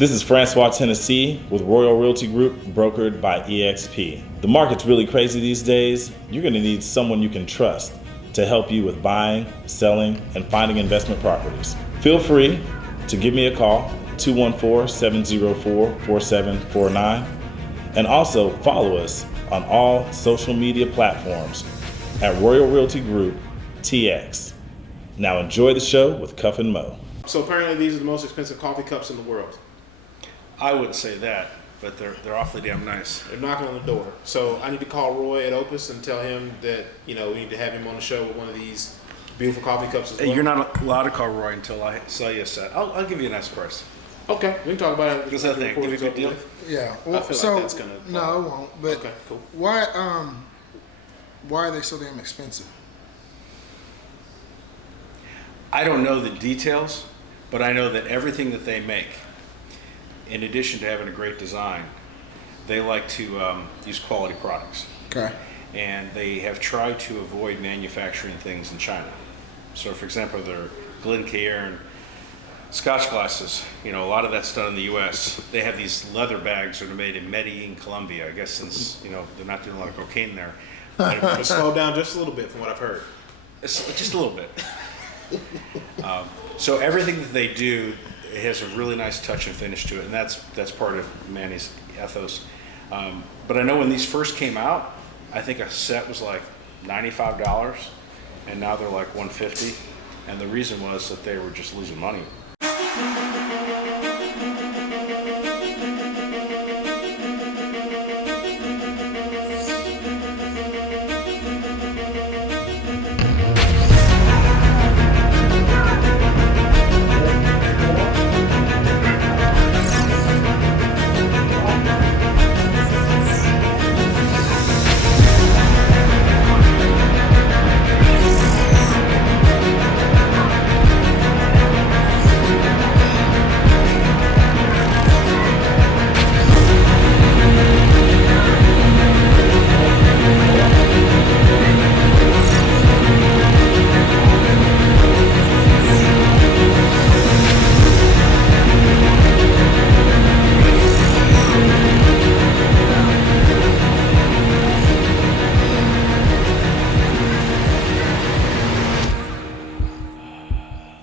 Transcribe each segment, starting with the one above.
This is Francois Tennessee with Royal Realty Group, brokered by EXP. The market's really crazy these days. You're going to need someone you can trust to help you with buying, selling, and finding investment properties. Feel free to give me a call, 214-704-4749, and also follow us on all social media platforms at Royal Realty Group TX. Now enjoy the show with Cuff and Mo. So apparently these are the most expensive coffee cups in the world. I wouldn't say that, but they're awfully damn nice. They're knocking on the door. So I need to call Roy at Opus and tell him that, we need to have him on the show with one of these beautiful coffee cups as well. You're not allowed to call Roy until I sell you a set. I'll give you a nice price. Okay, we can talk about it. Because I think give you a good deal. Yeah. Well, I feel like that's gonna. No, it won't. But okay, cool. Why are they so damn expensive? I don't know the details, but I know that everything that they make, in addition to having a great design, they like to use quality products. Okay. And they have tried to avoid manufacturing things in China. So, for example, their Glencairn Scotch glasses, a lot of that's done in the U.S. They have these leather bags that are made in Medellin, Colombia. I guess since, they're not doing a lot of cocaine there. But slow down just a little bit from what I've heard. Just a little bit. So everything that they do, it has a really nice touch and finish to it, and that's part of Manny's ethos. But I know when these first came out, I think a set was like $95, and now they're like $150. And the reason was that they were just losing money.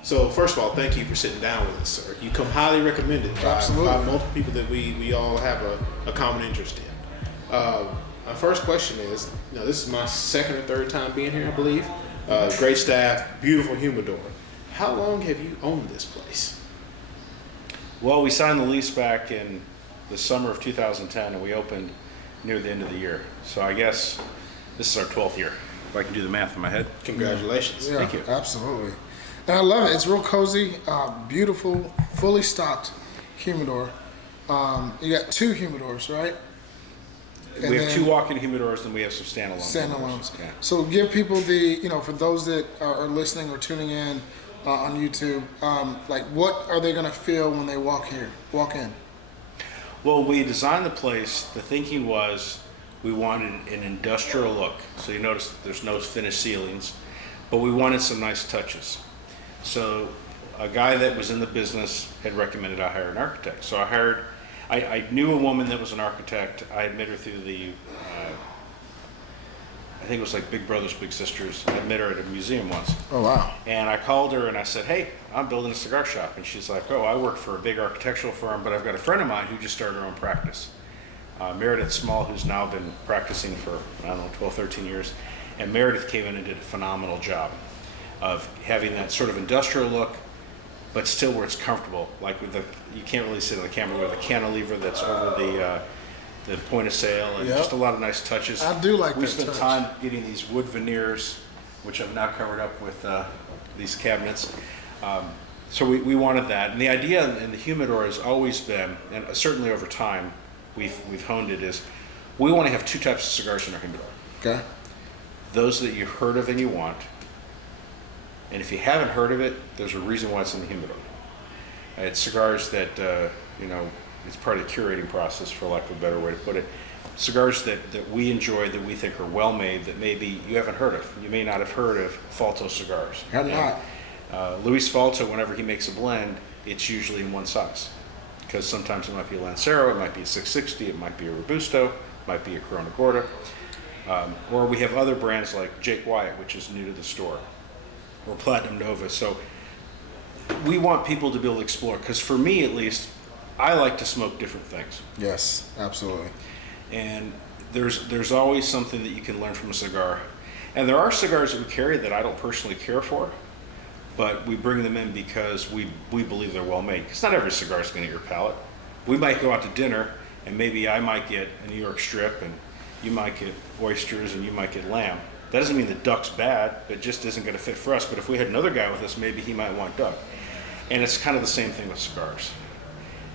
So first of all, thank you for sitting down with us, sir. You come highly recommended by multiple people that we all have a common interest in. My first question is, this is my second or third time being here, I believe. Great staff, beautiful humidor. How long have you owned this place? Well, we signed the lease back in the summer of 2010, and we opened near the end of the year. So I guess this is our 12th year, if I can do the math in my head. Congratulations. Yeah, Thank you. Absolutely. And I love it. It's real cozy, beautiful, fully stocked humidor. You got two humidors, right? And we have two walk-in humidors, and we have some standalone. Standalones. Yeah. So give people for those that are listening or tuning in on YouTube, what are they going to feel when they walk in? Well, we designed the place. The thinking was we wanted an industrial look. So you notice that there's no finished ceilings, but we wanted some nice touches. So a guy that was in the business had recommended I hire an architect. So I knew a woman that was an architect. I had met her through I think it was like Big Brothers Big Sisters. I met her at a museum once. Oh, wow. And I called her and I said, hey, I'm building a cigar shop. And she's like, oh, I work for a big architectural firm, but I've got a friend of mine who just started her own practice. Meredith Small, who's now been practicing for, 12, 13 years. And Meredith came in and did a phenomenal job of having that sort of industrial look, but still where it's comfortable. Like you can't really sit on the camera with a cantilever that's over the point of sale, and just a lot of nice touches. I do like that. We spent time getting these wood veneers, which I've now covered up with these cabinets. So we wanted that, and the idea in the humidor has always been, and certainly over time we've honed it, is we want to have two types of cigars in our humidor. Okay. Those that you've heard of and you want, and if you haven't heard of it, there's a reason why it's in the humidor. It's cigars that it's part of the curating process, for lack of a better way to put it. Cigars that we enjoy, that we think are well made, that maybe you haven't heard of. You may not have heard of Falto cigars. Have not. Luis Falto, whenever he makes a blend, it's usually in one size. because sometimes it might be a Lancero, it might be a 660, it might be a Robusto, it might be a Corona Gorda. Or we have other brands like Jake Wyatt, which is new to the store, or Platinum Nova. So we want people to be able to explore, because for me at least, I like to smoke different things. Yes, absolutely. And there's always something that you can learn from a cigar. And there are cigars that we carry that I don't personally care for, but we bring them in because we believe they're well made. Because not every cigar is going to your palate. We might go out to dinner, and maybe I might get a New York strip, and you might get oysters, and you might get lamb. That doesn't mean the duck's bad. It just isn't going to fit for us. But if we had another guy with us, maybe he might want duck. And it's kind of the same thing with cigars.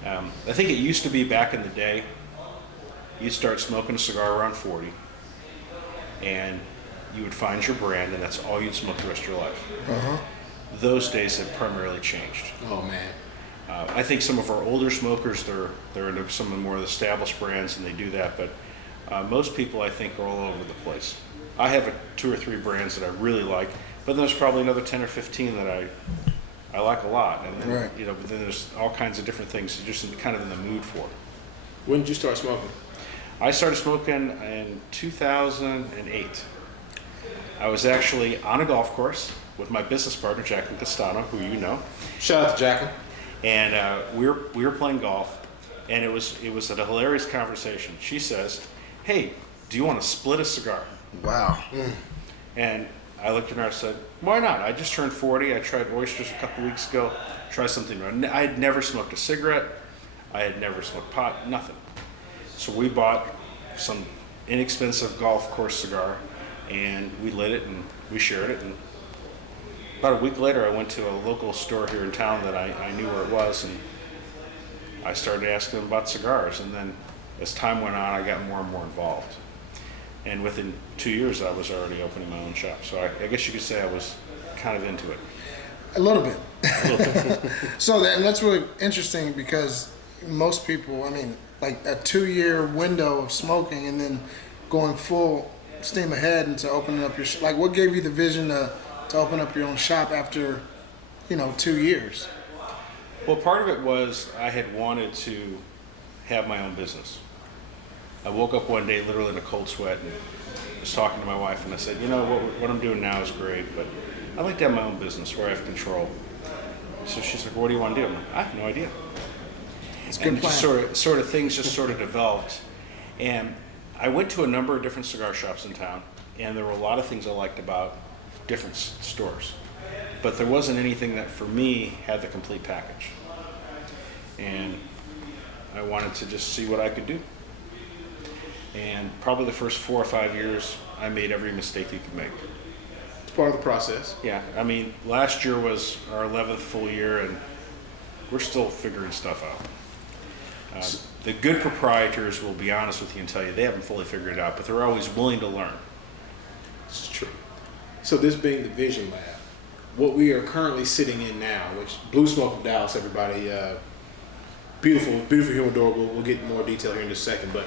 I think it used to be back in the day, you'd start smoking a cigar around 40, and you would find your brand, and that's all you'd smoke the rest of your life. Those days have primarily changed. Oh man. I think some of our older smokers, they're into some of the more established brands, and they do that, but most people, I think, are all over the place. I have 2 or 3 brands that I really like, but there's probably another 10 or 15 that I like a lot, and then, Right. but then there's all kinds of different things you're just kind of in the mood for. When did you start smoking? I started smoking in 2008. I was actually on a golf course with my business partner, Jacqueline Castano, who you know. Shout out to Jacqueline. And we were playing golf, and it was a hilarious conversation. She says, "Hey, do you want to split a cigar?" Wow. And I looked at her and said, "Why not? I just turned 40. I tried oysters a couple weeks ago. Try something new." I had never smoked a cigarette. I had never smoked pot. Nothing. So we bought some inexpensive golf course cigar, and we lit it and we shared it. And about a week later, I went to a local store here in town that I knew where it was, and I started asking them about cigars. And then as time went on, I got more and more involved. And within 2 years, I was already opening my own shop. So I guess you could say I was kind of into it. A little bit. So and that's really interesting, because most people, I mean, like a 2-year window of smoking and then going full steam ahead into opening up your like, what gave you the vision to open up your own shop after 2 years? Well, part of it was I had wanted to have my own business. I woke up one day literally in a cold sweat and was talking to my wife, and I said, what I'm doing now is great, but I'd like to have my own business where I have control. So she's like, "What do you want to do?" I'm like, "I have no idea." It's a good plan. Just sort of things just sort of developed. And I went to a number of different cigar shops in town, and there were a lot of things I liked about different stores. But there wasn't anything that, for me, had the complete package. And I wanted to just see what I could do. And probably the first 4 or 5 years, I made every mistake you could make. It's part of the process. Yeah, I mean, last year was our 11th full year, and we're still figuring stuff out. The good proprietors will be honest with you and tell you they haven't fully figured it out, but they're always willing to learn. This is true. So this being the Vision Lab, what we are currently sitting in now, which Blue Smoke of Dallas, everybody, beautiful humidor. We'll get more detail here in just a second, but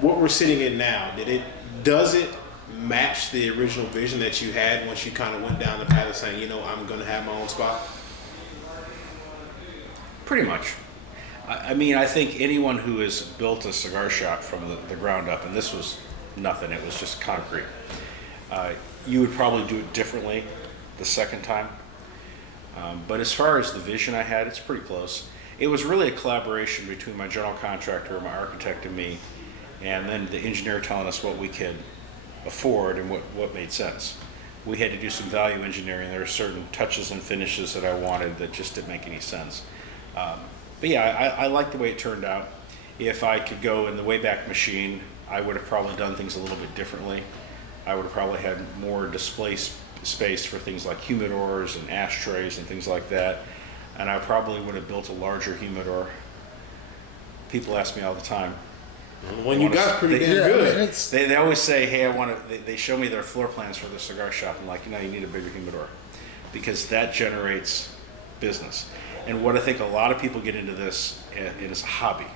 what we're sitting in now, does it match the original vision that you had once you kind of went down the path of saying, I'm going to have my own spot? Pretty much. I mean, I think anyone who has built a cigar shop from the ground up, and this was nothing, it was just concrete, you would probably do it differently the second time. But as far as the vision I had, it's pretty close. It was really a collaboration between my general contractor, my architect, and me, and then the engineer telling us what we could afford and what made sense. We had to do some value engineering. There were certain touches and finishes that I wanted that just didn't make any sense. But yeah, I like the way it turned out. If I could go in the Wayback Machine, I would have probably done things a little bit differently. I would have probably had more display space for things like humidors and ashtrays and things like that. And I probably would have built a larger humidor. People ask me all the time. When you got pretty damn good. I mean, They always say, "Hey, I want to." They show me their floor plans for the cigar shop. I'm like, you need a bigger humidor, because that generates business. And what I think a lot of people get into this is a hobby,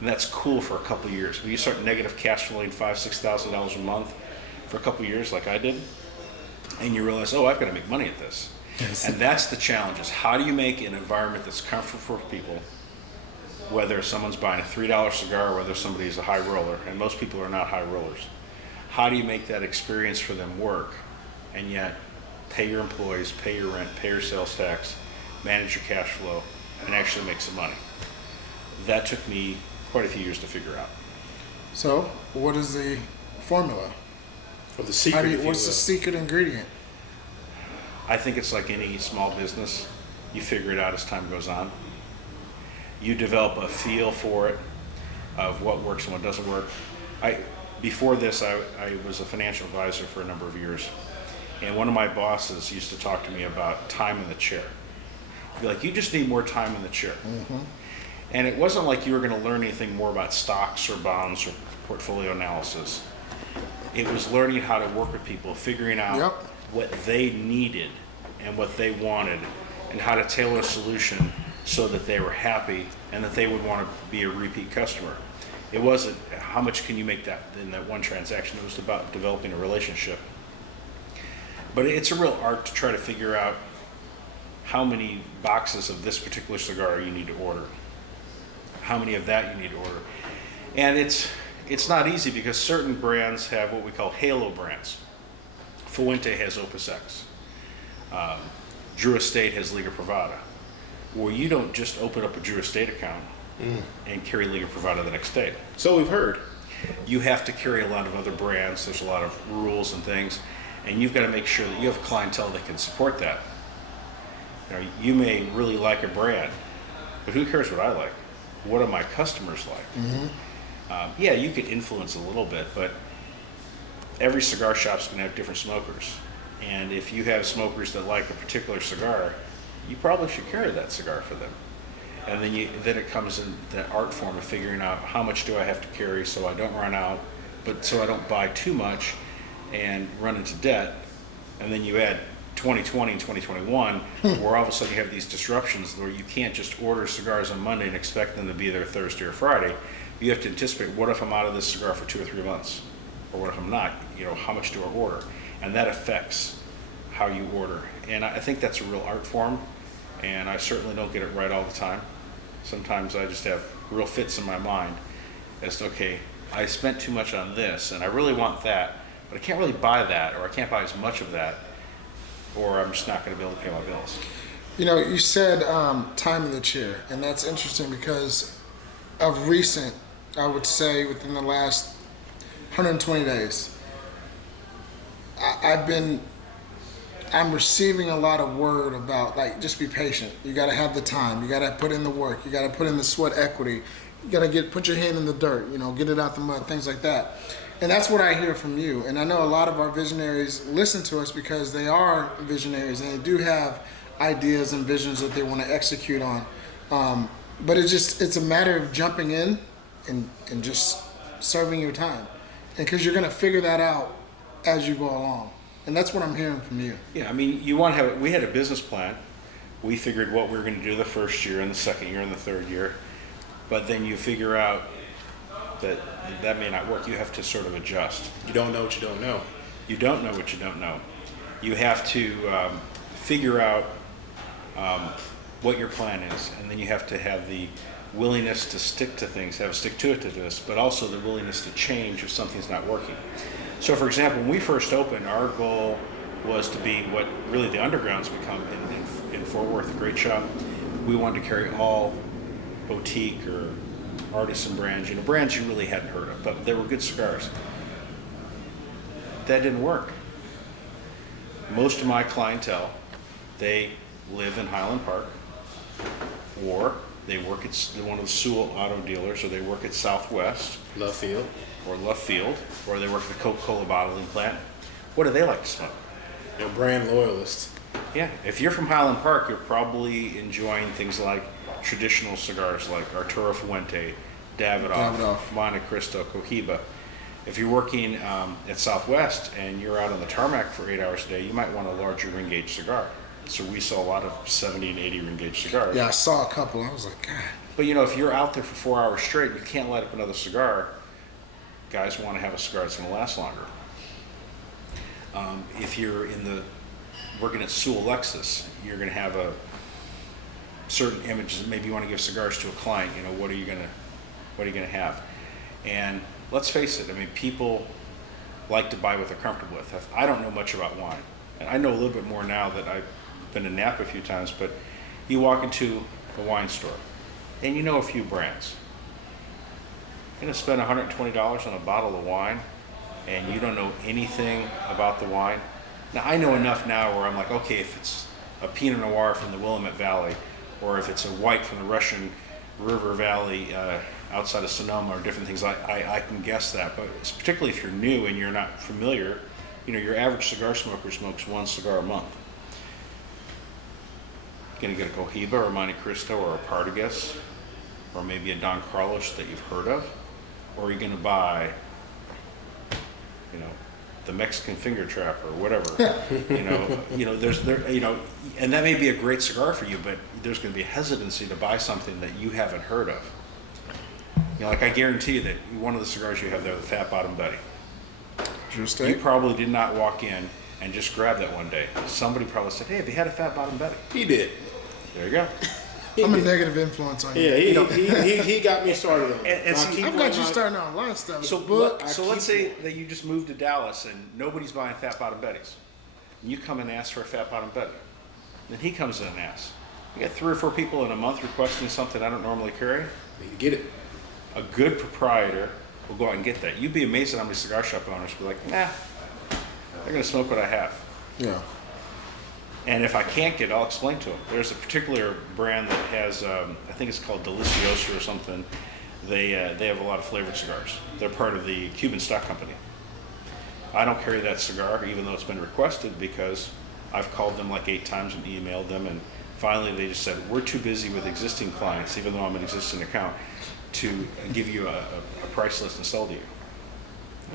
and that's cool for a couple of years. When you start negative cash flowing $5,000-6,000 a month for a couple of years, like I did, and you realize, oh, I've got to make money at this. Yes. And that's the challenge, is how do you make an environment that's comfortable for people, whether someone's buying a $3 cigar or whether somebody's a high roller, and most people are not high rollers. How do you make that experience for them work and yet pay your employees, pay your rent, pay your sales tax, manage your cash flow, and actually make some money? That took me quite a few years to figure out. So, what is the formula? For the secret, if you What's will. the secret ingredient? I think it's like any small business. You figure it out as time goes on. You develop a feel for it, of what works and what doesn't work. Before this, I was a financial advisor for a number of years. And one of my bosses used to talk to me about time in the chair. He'd be like, you just need more time in the chair. Mm-hmm. And it wasn't like you were going to learn anything more about stocks or bonds or portfolio analysis. It was learning how to work with people, figuring out Yep. what they needed and what they wanted, and how to tailor a solution so that they were happy and that they would want to be a repeat customer. It wasn't how much can you make that in that one transaction. It was about developing a relationship. But it's a real art to try to figure out how many boxes of this particular cigar you need to order, how many of that you need to order. And it's not easy, because certain brands have what we call halo brands. Fuente has Opus X. Drew Estate has Liga Privada. Well, you don't just open up a Drew Estate account and carry Liga Privada the next day. So we've heard. You have to carry a lot of other brands. There's a lot of rules and things, and you've got to make sure that you have clientele that can support that. You may really like a brand, but who cares what I like? What do my customers like? Mm-hmm. Yeah, you could influence a little bit, but every cigar shop's going to have different smokers. And if you have smokers that like a particular cigar, you probably should carry that cigar for them. And then it comes in the art form of figuring out how much do I have to carry so I don't run out, but so I don't buy too much and run into debt. And then you add 2020 and 2021, where all of a sudden you have these disruptions where you can't just order cigars on Monday and expect them to be there Thursday or Friday. You have to anticipate, what if I'm out of this cigar for 2 or 3 months? Or what if I'm not? How much do I order? And that affects how you order. And I think that's a real art form, and I certainly don't get it right all the time. Sometimes I just have real fits in my mind as to, okay, I spent too much on this, and I really want that, but I can't really buy that, or I can't buy as much of that, or I'm just not going to be able to pay my bills. You said time in the chair, and that's interesting because of recent, I would say within the last 120 days, I'm receiving a lot of word about, like, just be patient. You got to have the time. You got to put in the work. You got to put in the sweat equity. You got to put your hand in the dirt, get it out the mud, things like that. And that's what I hear from you. And I know a lot of our visionaries listen to us because they are visionaries and they do have ideas and visions that they want to execute on. But it's a matter of jumping in and just serving your time. And because you're going to figure that out as you go along. And that's what I'm hearing from you. Yeah, we had a business plan. We figured what we were going to do the first year and the second year and the third year. But then you figure out that may not work. You have to sort of adjust. You don't know what you don't know. You don't know what you don't know. You have to figure out what your plan is, and then you have to have the willingness to stick to things, have a stick-to-it-to-this, but also the willingness to change if something's not working. So, for example, when we first opened, our goal was to be what really the Underground's become in Fort Worth, a great shop. We wanted to carry all boutique or artisan brands, brands you really hadn't heard of, but they were good cigars. That didn't work. Most of my clientele, they live in Highland Park, or they work at one of the Sewell auto dealers, or they work at Southwest. Love Field. Or they work at the Coca-Cola bottling plant. What do they like to smoke? Brand loyalists. Yeah, if you're from Highland Park, you're probably enjoying things like traditional cigars like Arturo Fuente, Davidoff, Monte Cristo, Cohiba. If you're working at Southwest and you're out on the tarmac for 8 hours a day, you might want a larger ring gauge cigar. So we saw a lot of 70 and 80 ring gauge cigars. Yeah, I saw a couple. I was like, God. But if you're out there for 4 hours straight, you can't light up another cigar. Guys want to have a cigar that's going to last longer. If you're in the working at Sewell Lexus, you're going to have a certain images. Maybe you want to give cigars to a client. You know, what are you going to have? And let's face it. I mean, people like to buy what they're comfortable with. I don't know much about wine, and I know a little bit more now that I've been in Napa a few times. But you walk into a wine store, and you know a few brands. You're going to spend $120 on a bottle of wine, and you don't know anything about the wine. Now, I know enough now where I'm like, okay, if it's a Pinot Noir from the Willamette Valley, or if it's a white from the Russian River Valley outside of Sonoma, or different things, I can guess that. But it's particularly if you're new and you're not familiar, you know, your average cigar smoker smokes one cigar a month. You're going to get a Cohiba or a Monte Cristo or a Partagas, or maybe a Don Carlos that you've heard of, or you're going to buy, you know, the Mexican finger trap or whatever. And that may be a great cigar for you, but there's going to be a hesitancy to buy something that you haven't heard of. You know, like I guarantee you that one of the cigars you have there, the Fat Bottom Betty, you probably did not walk in and just grab that one day. Somebody probably said, "Hey, have you had a Fat Bottom Betty?" He did. There you go. I'm a negative influence on you. Yeah, he got me started on it. And see, I've got you starting on a lot of stuff. So let's say that you just moved to Dallas and nobody's buying Fat Bottom Bettys. And you come and ask for a Fat Bottom Betty. Then he comes in and asks. You got 3 or 4 people in a month requesting something I don't normally carry. You get it. A good proprietor will go out and get that. You'd be amazed at how many cigar shop owners will be like, nah, they're going to smoke what I have. Yeah. And if I can't get it, I'll explain to them. There's a particular brand that has, I think it's called Delicioso or something. They have a lot of flavored cigars. They're part of the Cuban Stock Company. I don't carry that cigar, even though it's been requested, because I've called them like 8 times and emailed them, and finally they just said, we're too busy with existing clients, even though I'm an existing account, to give you a price list and sell to you.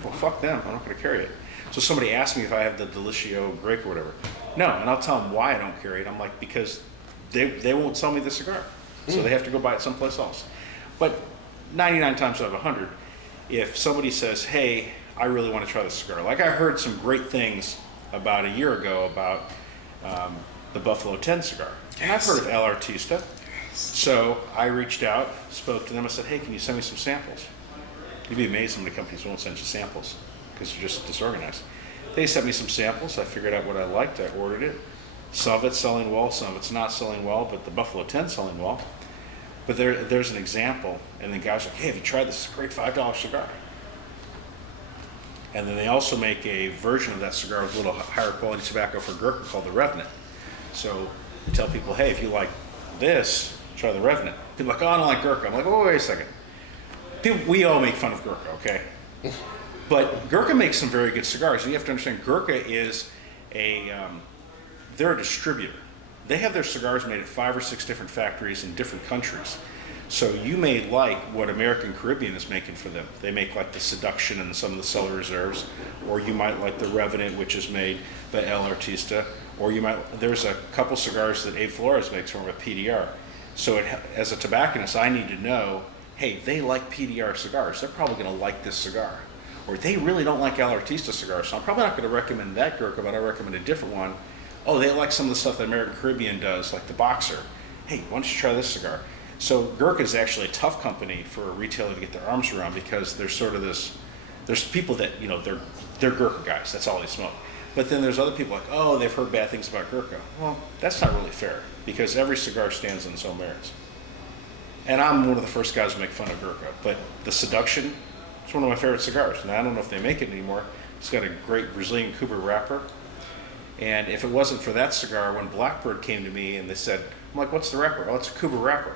Well, fuck them. I'm not going to carry it. So somebody asked me if I have the Delicioso grape or whatever. No, and I'll tell them why I don't carry it. I'm like, because they won't sell me the cigar. So they have to go buy it someplace else. But 99 times out of 100, if somebody says, hey, I really want to try this cigar. Like I heard some great things about a year ago about the Buffalo 10 cigar. And I've heard of El Artista. So I reached out, spoke to them. I said, hey, can you send me some samples? You'd be amazed how many companies won't send you samples because they're just disorganized. They sent me some samples. I figured out what I liked. I ordered it. Some of it's selling well, some of it's not selling well, but the Buffalo 10 is selling well. But there's an example, and the guy's like, hey, have you tried this great $5 cigar? And then they also make a version of that cigar with a little higher quality tobacco for Gurkha called the Revenant. So they tell people, hey, if you like this, try the Revenant. People are like, oh, I don't like Gurkha. I'm like, oh, wait a second. We all make fun of Gurkha, okay? But Gurkha makes some very good cigars. And you have to understand, Gurkha is they're a distributor. They have their cigars made at 5 or 6 different factories in different countries. So you may like what American Caribbean is making for them. They make like the Seduction and some of the Cellar Reserves, or you might like the Revenant, which is made by El Artista, or there's a couple cigars that Abe Flores makes from a PDR. So as a tobacconist, I need to know, hey, they like PDR cigars. They're probably going to like this cigar. Or they really don't like El Artista cigars, so I'm probably not going to recommend that Gurkha, but I recommend a different one. Oh, they like some of the stuff that American Caribbean does, like the Boxer. Hey, why don't you try this cigar? So Gurkha is actually a tough company for a retailer to get their arms around, because there's sort of there's people that, you know, they're Gurkha guys, that's all they smoke. But then there's other people like, oh, they've heard bad things about Gurkha. Well, that's not really fair, because every cigar stands on its own merits. And I'm one of the first guys to make fun of Gurkha, but the Seduction, it's one of my favorite cigars. Now, I don't know if they make it anymore. It's got a great Brazilian Cuba wrapper. And if it wasn't for that cigar, when Blackbird came to me and they said, I'm like, what's the wrapper? Oh, it's a Cuba wrapper.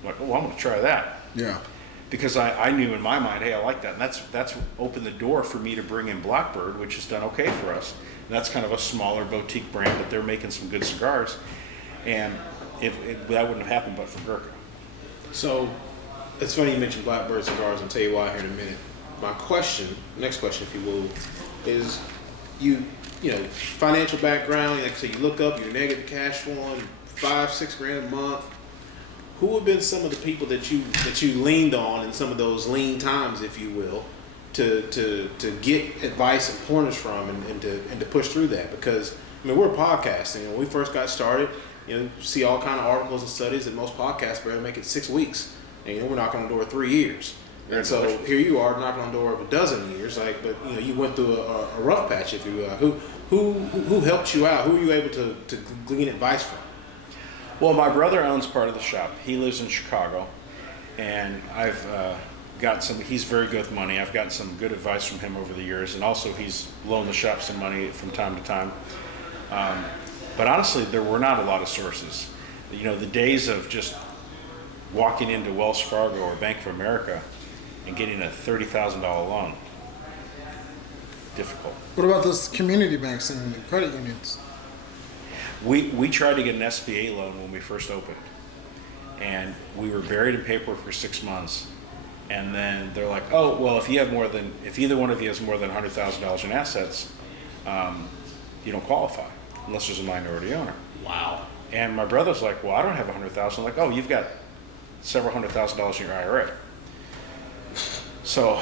I'm like, oh, I'm going to try that. Yeah. Because I knew in my mind, hey, I like that. And that's opened the door for me to bring in Blackbird, which has done okay for us. And that's kind of a smaller boutique brand, but they're making some good cigars. And that wouldn't have happened but for Gurkha. So it's funny you mentioned Blackbird cigars. I'll tell you why here in a minute. My question, next question, if you will, is you know, financial background. Like, so you look up, you're negative cash flowing, $5-6 grand a month. Who have been some of the people that you leaned on in some of those lean times, if you will, to get advice and pointers from, and to push through that? Because I mean, we're podcasting. When we first got started, you see all kind of articles and studies that most podcasts barely make it 6 weeks, and we're knocking on the door 3 years. And so here you are knocking on the door of a dozen years, but you went through a rough patch, if you will. Who helped you out? Who were you able to glean advice from? Well, my brother owns part of the shop. He lives in Chicago, and I've got some. He's very good with money. I've gotten some good advice from him over the years, and also he's loaned the shop some money from time to time. But honestly, there were not a lot of sources. The days of just walking into Wells Fargo or Bank of America and getting a $30,000 loan, difficult. What about those community banks and credit unions? We tried to get an SBA loan when we first opened, and we were buried in paperwork for 6 months. And then they're like, "Oh, well, if either one of you has more than $100,000 in assets, you don't qualify unless there's a minority owner." Wow. And my brother's like, "Well, I don't have 100,000." Like, "Oh, you've got several $100,000 in your IRA." So,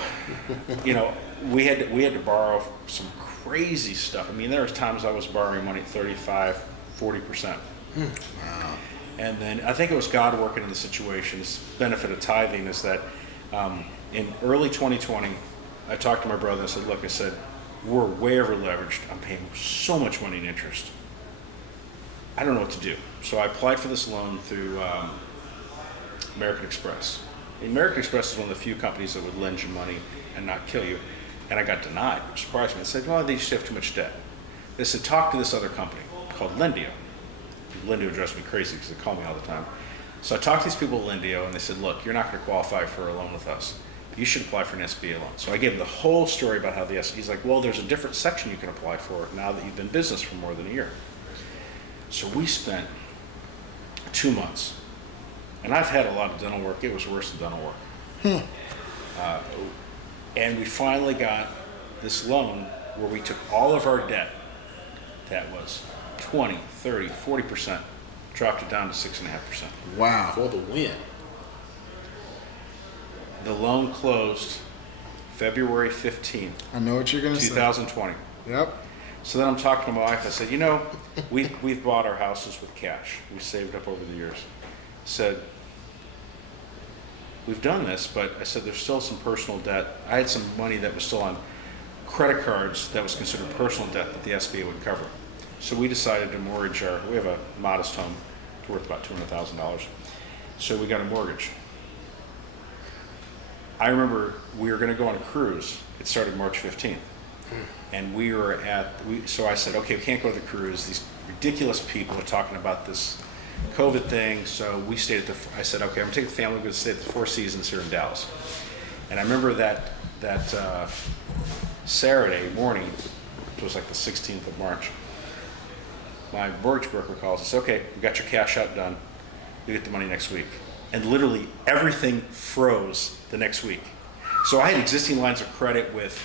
we had to borrow some crazy stuff. I mean, there was times I was borrowing money at 35, 40%. Wow. And then I think it was God working in the situation. This benefit of tithing is that in early 2020, I talked to my brother and said, "Look," I said, "we're way over leveraged. I'm paying so much money in interest. I don't know what to do." So I applied for this loan through American Express. American Express is one of the few companies that would lend you money and not kill you. And I got denied, which surprised me. They said, "Well, they just have too much debt." They said, "Talk to this other company called Lendio." Lendio drives me crazy because they call me all the time. So I talked to these people at Lendio, and they said, "Look, you're not going to qualify for a loan with us. You should apply for an SBA loan." So I gave him the whole story about how he's like, "Well, there's a different section you can apply for now that you've been in business for more than a year." So we spent 2 months. And I've had a lot of dental work. It was worse than dental work. And we finally got this loan where we took all of our debt that was 20, 30, 40%, dropped it down to 6.5%. Wow. For the win. The loan closed February 15th, I know what you're going to say. 2020. Yep. So then I'm talking to my wife. I said, we've bought our houses with cash. We saved up over the years. I said, we've done this, but I said, there's still some personal debt. I had some money that was still on credit cards that was considered personal debt that the SBA would cover. So we decided to mortgage we have a modest home. It's worth about $200,000. So we got a mortgage. I remember we were going to go on a cruise. It started March 15th. And we were so I said, "Okay, we can't go to the cruise. These ridiculous people are talking about this COVID thing." So we stayed I said, "Okay, I'm going to take the family, we're going to stay at the Four Seasons here in Dallas." And I remember that Saturday morning, it was like the 16th of March, my mortgage broker calls and says, "Okay, we got your cash out done. You get the money next week." And literally everything froze the next week. So I had existing lines of credit with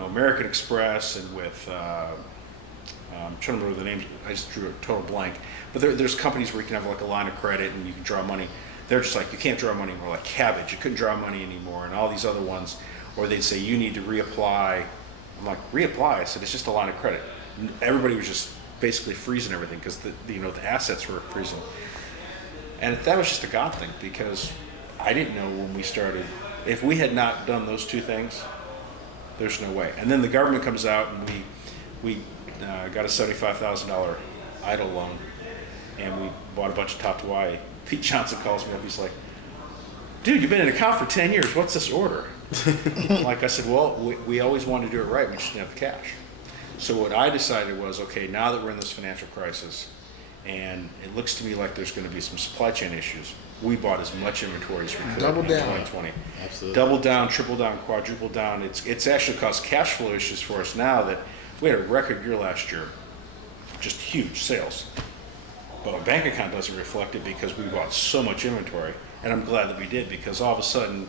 American Express and with I'm trying to remember the names. I just drew a total blank. But there's companies where you can have like a line of credit and you can draw money. They're just like, you can't draw money anymore. Like Cabbage, you couldn't draw money anymore, and all these other ones. Or they'd say you need to reapply. I'm like, reapply? I said, it's just a line of credit. Everybody was just basically freezing everything because the assets were freezing. And that was just a God thing, because I didn't know when we started. If we had not done those two things, there's no way. And then the government comes out and we got a $75,000 EIDL loan, and we bought a bunch of top to Hawaii. Pete Johnson calls me up. He's like, "Dude, you've been in a account for 10 years. What's this order?" Like I said, well, we always wanted to do it right. We just didn't have the cash. So what I decided was, okay, now that we're in this financial crisis, and it looks to me like there's going to be some supply chain issues, we bought as much inventory as we could Double in down. 2020. Absolutely. Double down, triple down, quadruple down. It's actually caused cash flow issues for us now that we had a record year last year, just huge sales. But our bank account doesn't reflect it because we bought so much inventory, and I'm glad that we did, because all of a sudden,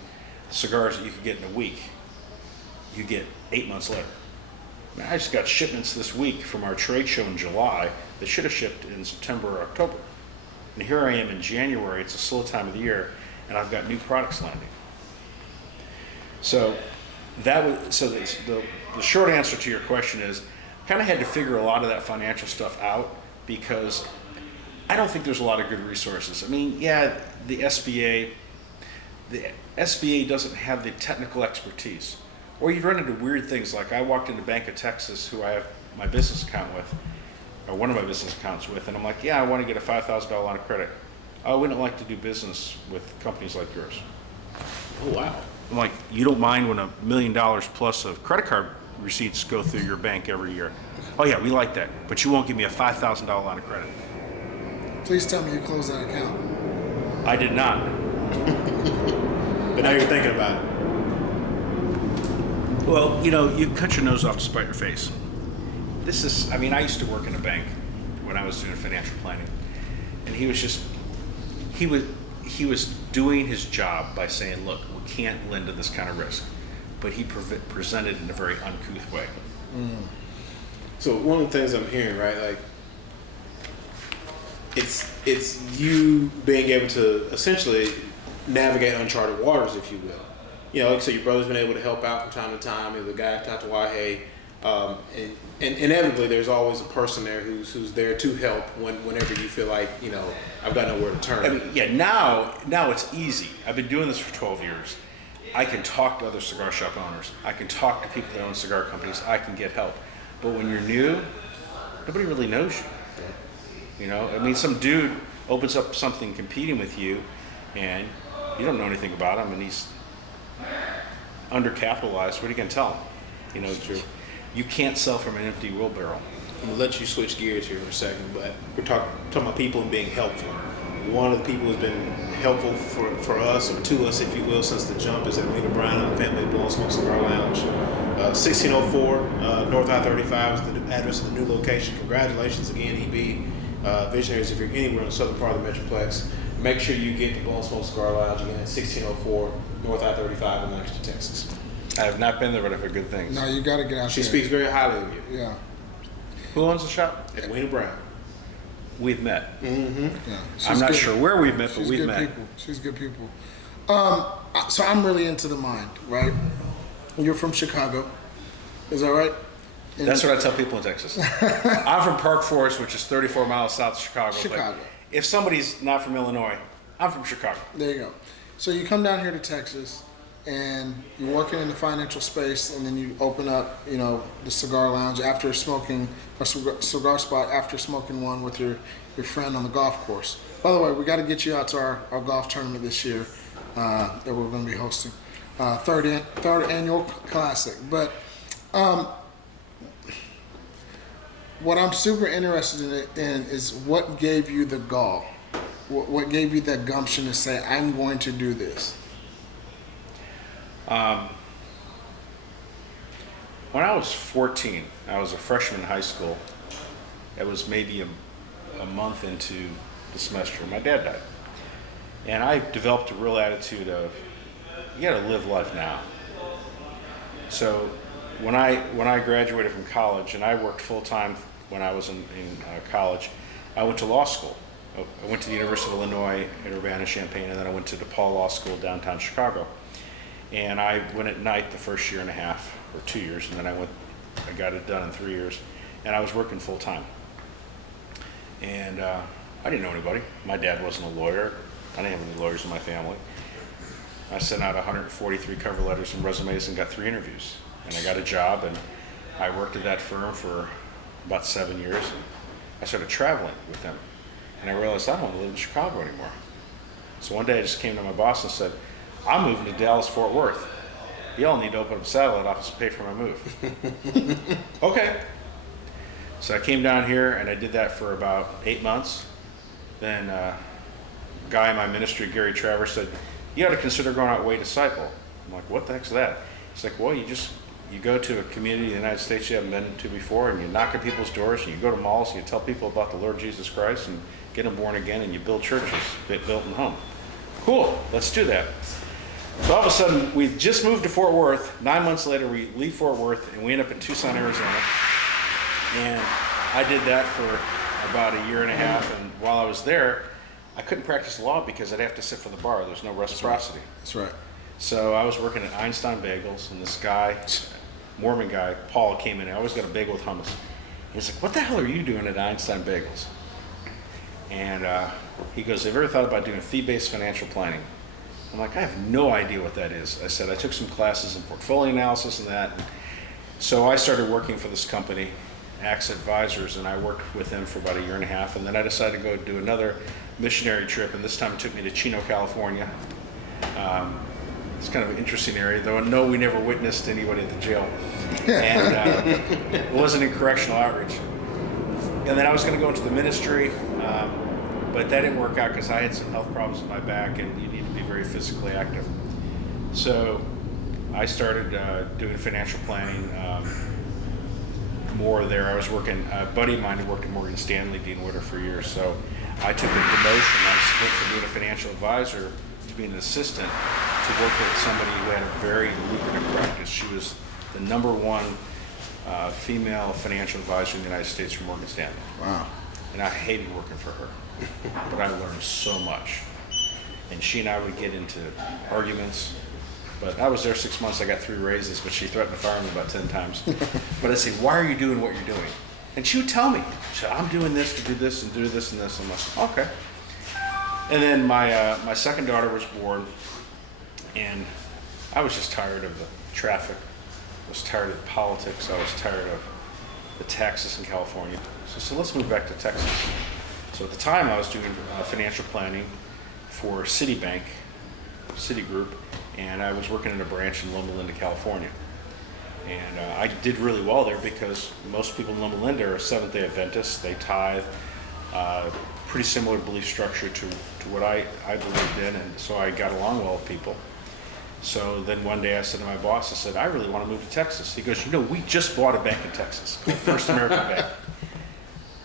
cigars that you could get in a week, you get 8 months later. I just got shipments this week from our trade show in July that should have shipped in September or October. And here I am in January. It's a slow time of the year, and I've got new products landing. So the short answer to your question is, kind of had to figure a lot of that financial stuff out because I don't think there's a lot of good resources. I mean, yeah, the SBA doesn't have the technical expertise. Or you run into weird things like I walked into Bank of Texas, who I have my business account with, or one of my business accounts with, and I'm like, yeah, I want to get a $5,000 line of credit. Oh, we don't like to do business with companies like yours. Oh, wow. I'm like, you don't mind when $1 million plus of credit card receipts go through your bank every year? Oh yeah, we like that, but you won't give me a $5,000 line of credit. Please tell me you closed that account. I did not. But now you're thinking about it. Well, you cut your nose off to spite your face. I used to work in a bank when I was doing financial planning, and he was doing his job by saying, look, we can't lend to this kind of risk, but he presented in a very uncouth way. So one of the things I'm hearing, right, like it's you being able to essentially navigate uncharted waters, if you will. Like so your brother's been able to help out from time to time. The guy talked to Wahey, and inevitably there's always a person there who's there to help whenever you feel like I've got nowhere to turn. I mean, yeah, now it's easy. I've been doing this for 12 years. I can talk to other cigar shop owners. I can talk to people that own cigar companies. I can get help. But when you're new, nobody really knows you. Some dude opens up something competing with you, and you don't know anything about him, and he's undercapitalized. What are you going to tell him? It's true. You can't sell from an empty wheelbarrow. I'm going to let you switch gears here for a second, but we're talking about people and being helpful. One of the people who's been helpful for us, or to us, if you will, since the jump is Edwina Brown and the family at Blowing Smoke Cigar Lounge. 1604 North I-35 is the address of the new location. Congratulations again, EB. Visionaries, if you're anywhere in the southern part of the Metroplex, make sure you get to Blowing Smoke Cigar Lounge again at 1604 North I-35 in Lancaster, Texas. I have not been there, but I've heard good things. No, you got to get out She there. speaks very highly of you. Yeah. Who owns the shop? Edwina Brown. We've met. Yeah. I'm not sure where we've met, but we've good met. People. She's good people. So I'm really into the mind, right? You're from Chicago. Is that right? And That's what I tell people in Texas. I'm from Park Forest, which is 34 miles south of Chicago. Chicago. But if somebody's not from Illinois, I'm from Chicago. There you go. So you come down here to Texas, and you're working in the financial space, and then you open up, the cigar lounge after smoking, a cigar spot after smoking one with your friend on the golf course. By the way, we got to get you out to our golf tournament this year that we're going to be hosting. Third annual classic. But what I'm super interested in is what gave you the gall? What gave you that gumption to say, I'm going to do this? When I was 14, I was a freshman in high school. It was maybe a month into the semester. My dad died. And I developed a real attitude of, you gotta live life now. So when I graduated from college, and I worked full-time when I was in college, I went to law school. I went to the University of Illinois at Urbana-Champaign, and then I went to DePaul Law School downtown Chicago. And I went at night the first year and a half, or 2 years, and then I got it done in 3 years. And I was working full time. And I didn't know anybody. My dad wasn't a lawyer. I didn't have any lawyers in my family. I sent out 143 cover letters and resumes and got 3 interviews. And I got a job, and I worked at that firm for about 7 years. I started traveling with them. And I realized I don't want to live in Chicago anymore. So one day I just came to my boss and said, I'm moving to Dallas-Fort Worth. Y'all need to open up a satellite office to pay for my move. Okay. So I came down here and I did that for about 8 months. Then a guy in my ministry, Gary Travers, said, you ought to consider going out way disciple. I'm like, what the heck's that? He's like, well, you go to a community in the United States you haven't been to before, and you knock on people's doors, and you go to malls, and you tell people about the Lord Jesus Christ, and get them born again, and you build churches built in home. Cool, let's do that. So all of a sudden, we just moved to Fort Worth. 9 months later, we leave Fort Worth, and we end up in Tucson, Arizona. And I did that for about a year and a half, and while I was there, I couldn't practice law because I'd have to sit for the bar. There's no reciprocity. That's right. So I was working at Einstein Bagels, and this guy, Mormon guy, Paul, came in. I always got a bagel with hummus. He's like, what the hell are you doing at Einstein Bagels? And he goes, have you ever thought about doing fee-based financial planning? I'm like, I have no idea what that is. I said, I took some classes in portfolio analysis and that. So I started working for this company, Axe Advisors, and I worked with them for about 1.5 years. And then I decided to go do another missionary trip, and this time it took me to Chino, California. It's kind of an interesting area, though. No, we never witnessed anybody at the jail. And it wasn't in correctional outreach. And then I was going to go into the ministry, but that didn't work out because I had some health problems with my back, and you need to be very physically active. So I started doing financial planning more there. I was working, a buddy of mine who worked at Morgan Stanley, Dean Witter, for years. So I took a promotion. I went from being a financial advisor to being an assistant to work with somebody who had a very lucrative practice. She was the #1 female financial advisor in the United States for Morgan Stanley. Wow. And I hated working for her, but I learned so much. And she and I would get into arguments, but I was there 6 months. I got 3 raises, but she threatened to fire me about 10 times. But I'd say, why are you doing what you're doing? And she would tell me, she said, I'm doing this to do this and do this and this. I'm like, okay. And then my second daughter was born, and I was just tired of the traffic. I was tired of the politics. I was tired of the taxes in California. So I said, let's move back to Texas. So at the time, I was doing financial planning for Citigroup, and I was working in a branch in Loma Linda, California. And I did really well there because most people in Loma Linda are Seventh-day Adventists. They tithe, pretty similar belief structure to what I believed in, and so I got along well with people. So then one day I said to my boss, I said, I really want to move to Texas. He goes, we just bought a bank in Texas, called First American Bank.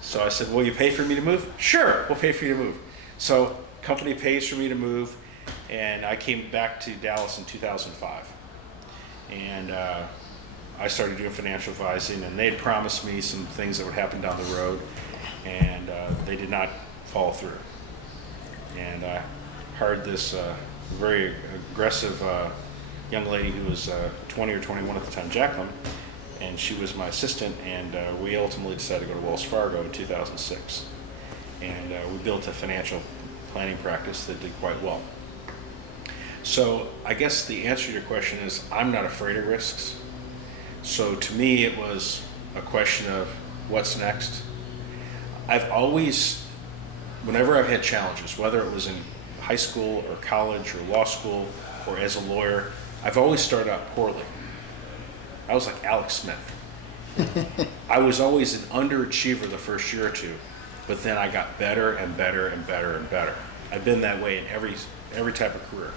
So I said, will you pay for me to move? Sure, we'll pay for you to move. So company pays for me to move, and I came back to Dallas in 2005. And I started doing financial advising, and they'd promised me some things that would happen down the road, and they did not follow through. And I hired this very aggressive young lady who was 20 or 21 at the time, Jacqueline, and she was my assistant, and we ultimately decided to go to Wells Fargo in 2006. And we built a financial planning practice that did quite well. So I guess the answer to your question is I'm not afraid of risks. So to me, it was a question of what's next. I've always, whenever I've had challenges, whether it was in high school or college or law school or as a lawyer, I've always started out poorly. I was like Alex Smith. I was always an underachiever the first year or two, but then I got better and better and better and better. I've been that way in every type of career.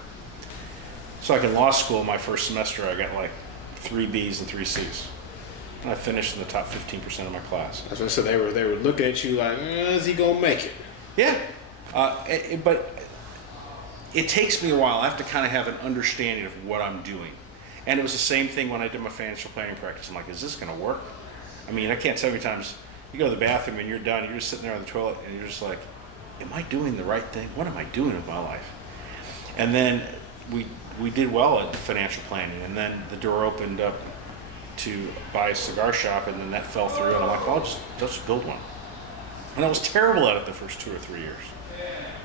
So like in law school, my first semester, I got like 3 B's and 3 C's. And I finished in the top 15% of my class. That's what I said. They were looking at you like, is he gonna make it? Yeah, but it takes me a while. I have to kind of have an understanding of what I'm doing. And it was the same thing when I did my financial planning practice. I'm like, is this gonna work? I mean, I can't tell you how many times you go to the bathroom and you're done, you're just sitting there on the toilet and you're just like, am I doing the right thing? What am I doing with my life? And then we did well at financial planning, and then the door opened up to buy a cigar shop, and then that fell through, and I'm like, well, I'll just build one. And I was terrible at it the first 2 or 3 years.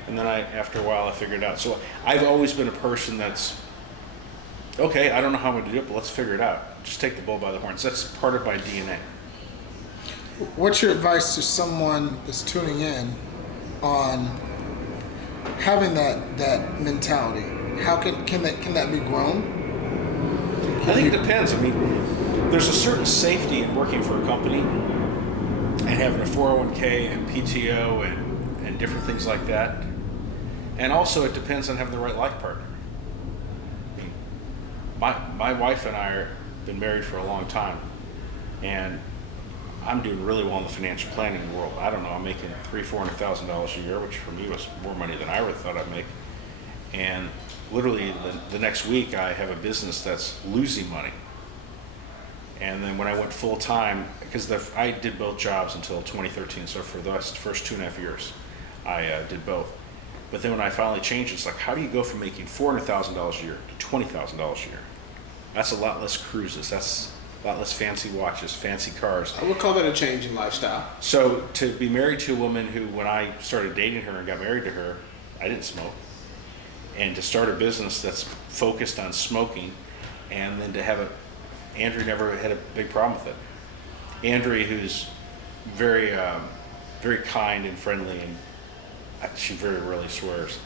And then after a while, I figured it out. So I've always been a person that's, okay, I don't know how I'm going to do it, but let's figure it out. Just take the bull by the horns. That's part of my DNA. What's your advice to someone that's tuning in on having that mentality? How can that be grown? I think it depends. I mean, there's a certain safety in working for a company and having a 401k and PTO and different things like that. And also it depends on having the right life partner. I mean, my wife and I have been married for a long time, and I'm doing really well in the financial planning world. I don't know, I'm making $300,000-$400,000 a year, which for me was more money than I ever thought I'd make. And literally the next week I have a business that's losing money. And then when I went full time, because I did both jobs until 2013, so for the first 2.5 years I did both. But then when I finally changed, it's like, how do you go from making $400,000 a year to $20,000 a year? That's a lot less cruises. That's a lot less fancy watches, fancy cars. I would call that a change in lifestyle. So to be married to a woman who, when I started dating her and got married to her, I didn't smoke. And to start a business that's focused on smoking, and then to have Andrea never had a big problem with it. Andrea, who's very, very kind and friendly, and she very rarely swears.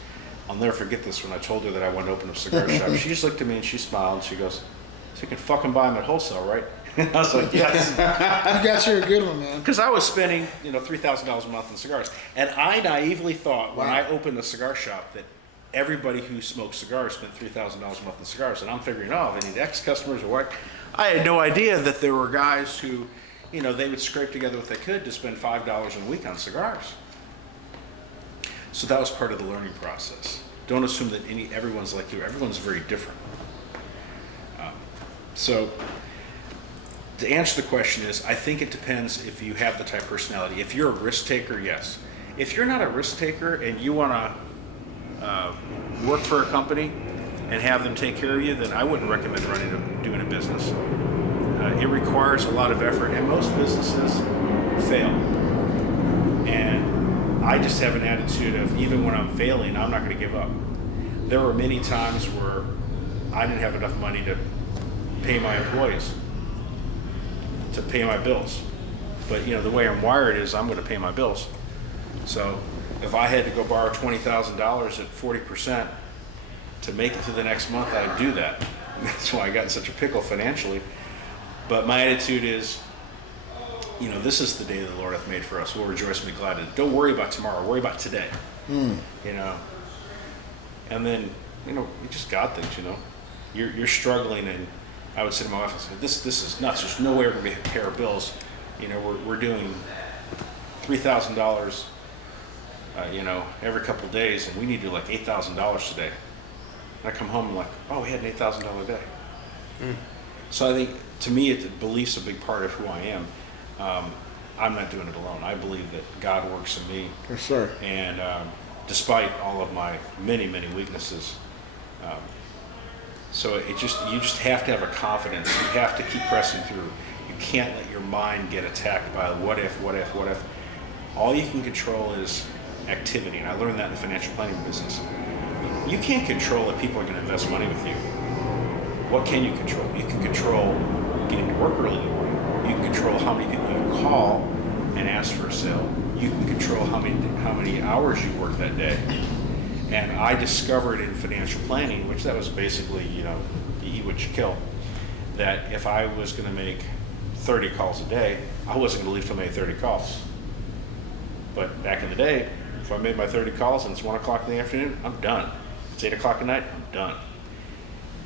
I'll never forget this when I told her that I wanted to open a cigar shop. She just looked at me and she smiled and she goes, "So you can fucking buy them at wholesale, right?" And I was like, "Yes." You got you a good one, man. Because I was spending, $3,000 a month in cigars, and I naively thought when I opened a cigar shop that everybody who smoked cigars spent $3,000 a month in cigars, and I'm figuring, I need X customers or what. I had no idea that there were guys who, they would scrape together what they could to spend $5 a week on cigars. So that was part of the learning process. Don't assume that everyone's like you. Everyone's very different. So to answer the question is, I think it depends if you have the type of personality. If you're a risk taker, yes. If you're not a risk taker and you want to work for a company and have them take care of you, then I wouldn't recommend doing a business. It requires a lot of effort, and most businesses fail. And I just have an attitude of, even when I'm failing, I'm not going to give up. There were many times where I didn't have enough money to pay my employees, to pay my bills. But the way I'm wired is I'm going to pay my bills. So if I had to go borrow $20,000 at 40% to make it to the next month, I'd do that. That's why I got in such a pickle financially. But my attitude is, this is the day the Lord hath made for us. We'll rejoice and be glad in it. Don't worry about tomorrow. Worry about today. And then, you just got things, You're struggling, and I would say to my wife, I said, this is nuts. There's no way we're going to pay our bills. We're doing $3,000, every couple of days, and we need to do like $8,000 today. And I come home and I'm like, oh, we had an $8,000 day. So I think, to me, belief's a big part of who I am. I'm not doing it alone. I believe that God works in me. Yes, sir. And despite all of my many, many weaknesses, so you just have to have a confidence. You have to keep pressing through. You can't let your mind get attacked by what if. All you can control is activity, and I learned that in the financial planning business. You can't control if people are going to invest money with you. What can you control? You can control getting to work early in the morning. You can control how many people you call and ask for a sale. You can control how many hours you work that day. And I discovered in financial planning, which that was basically, you eat what you kill, that if I was going to make 30 calls a day, I wasn't going to leave till I made 30 calls. But back in the day, if I made my 30 calls and it's 1 o'clock in the afternoon, I'm done. If it's 8 o'clock at night, I'm done.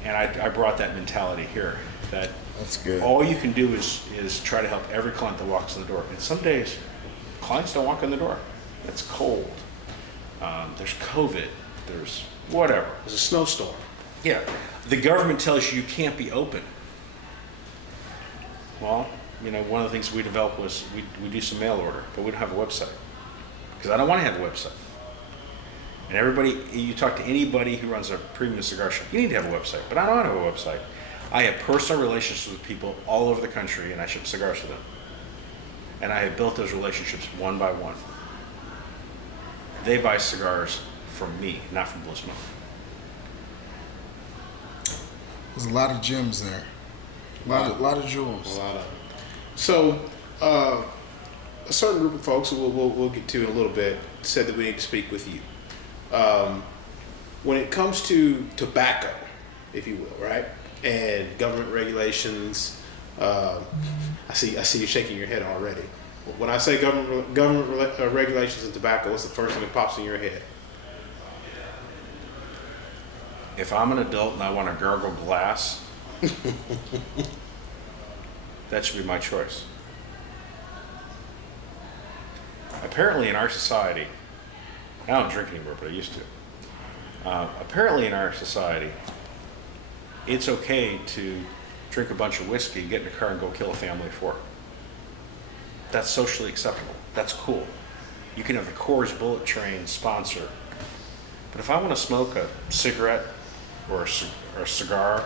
And I brought that mentality here, that that's good. All you can do is try to help every client that walks in the door. And some days, clients don't walk in the door. It's cold. There's COVID. There's whatever. There's a snowstorm. Yeah. The government tells you can't be open. Well, one of the things we developed was we do some mail order, but we don't have a website. Because I don't want to have a website. And you talk to anybody who runs a premium cigar shop, you need to have a website. But I don't have a website. I have personal relationships with people all over the country, and I ship cigars to them. And I have built those relationships one by one. They buy cigars from me, not from Blue Smoke. There's a lot of gems there. A lot of jewels. A lot of. So, a certain group of folks who we'll get to in a little bit said that we need to speak with you. When it comes to tobacco, if you will, right, and government regulations, I see you shaking your head already. When I say government regulations and tobacco, what's the first thing that pops in your head? If I'm an adult and I want to gargle glass, that should be my choice. Apparently in our society, I don't drink anymore, but I used to. Apparently in our society, it's okay to drink a bunch of whiskey, get in a car and go kill a family of 4. That's socially acceptable. That's cool. You can have the Coors Bullet Train sponsor. But if I want to smoke a cigarette or a cigar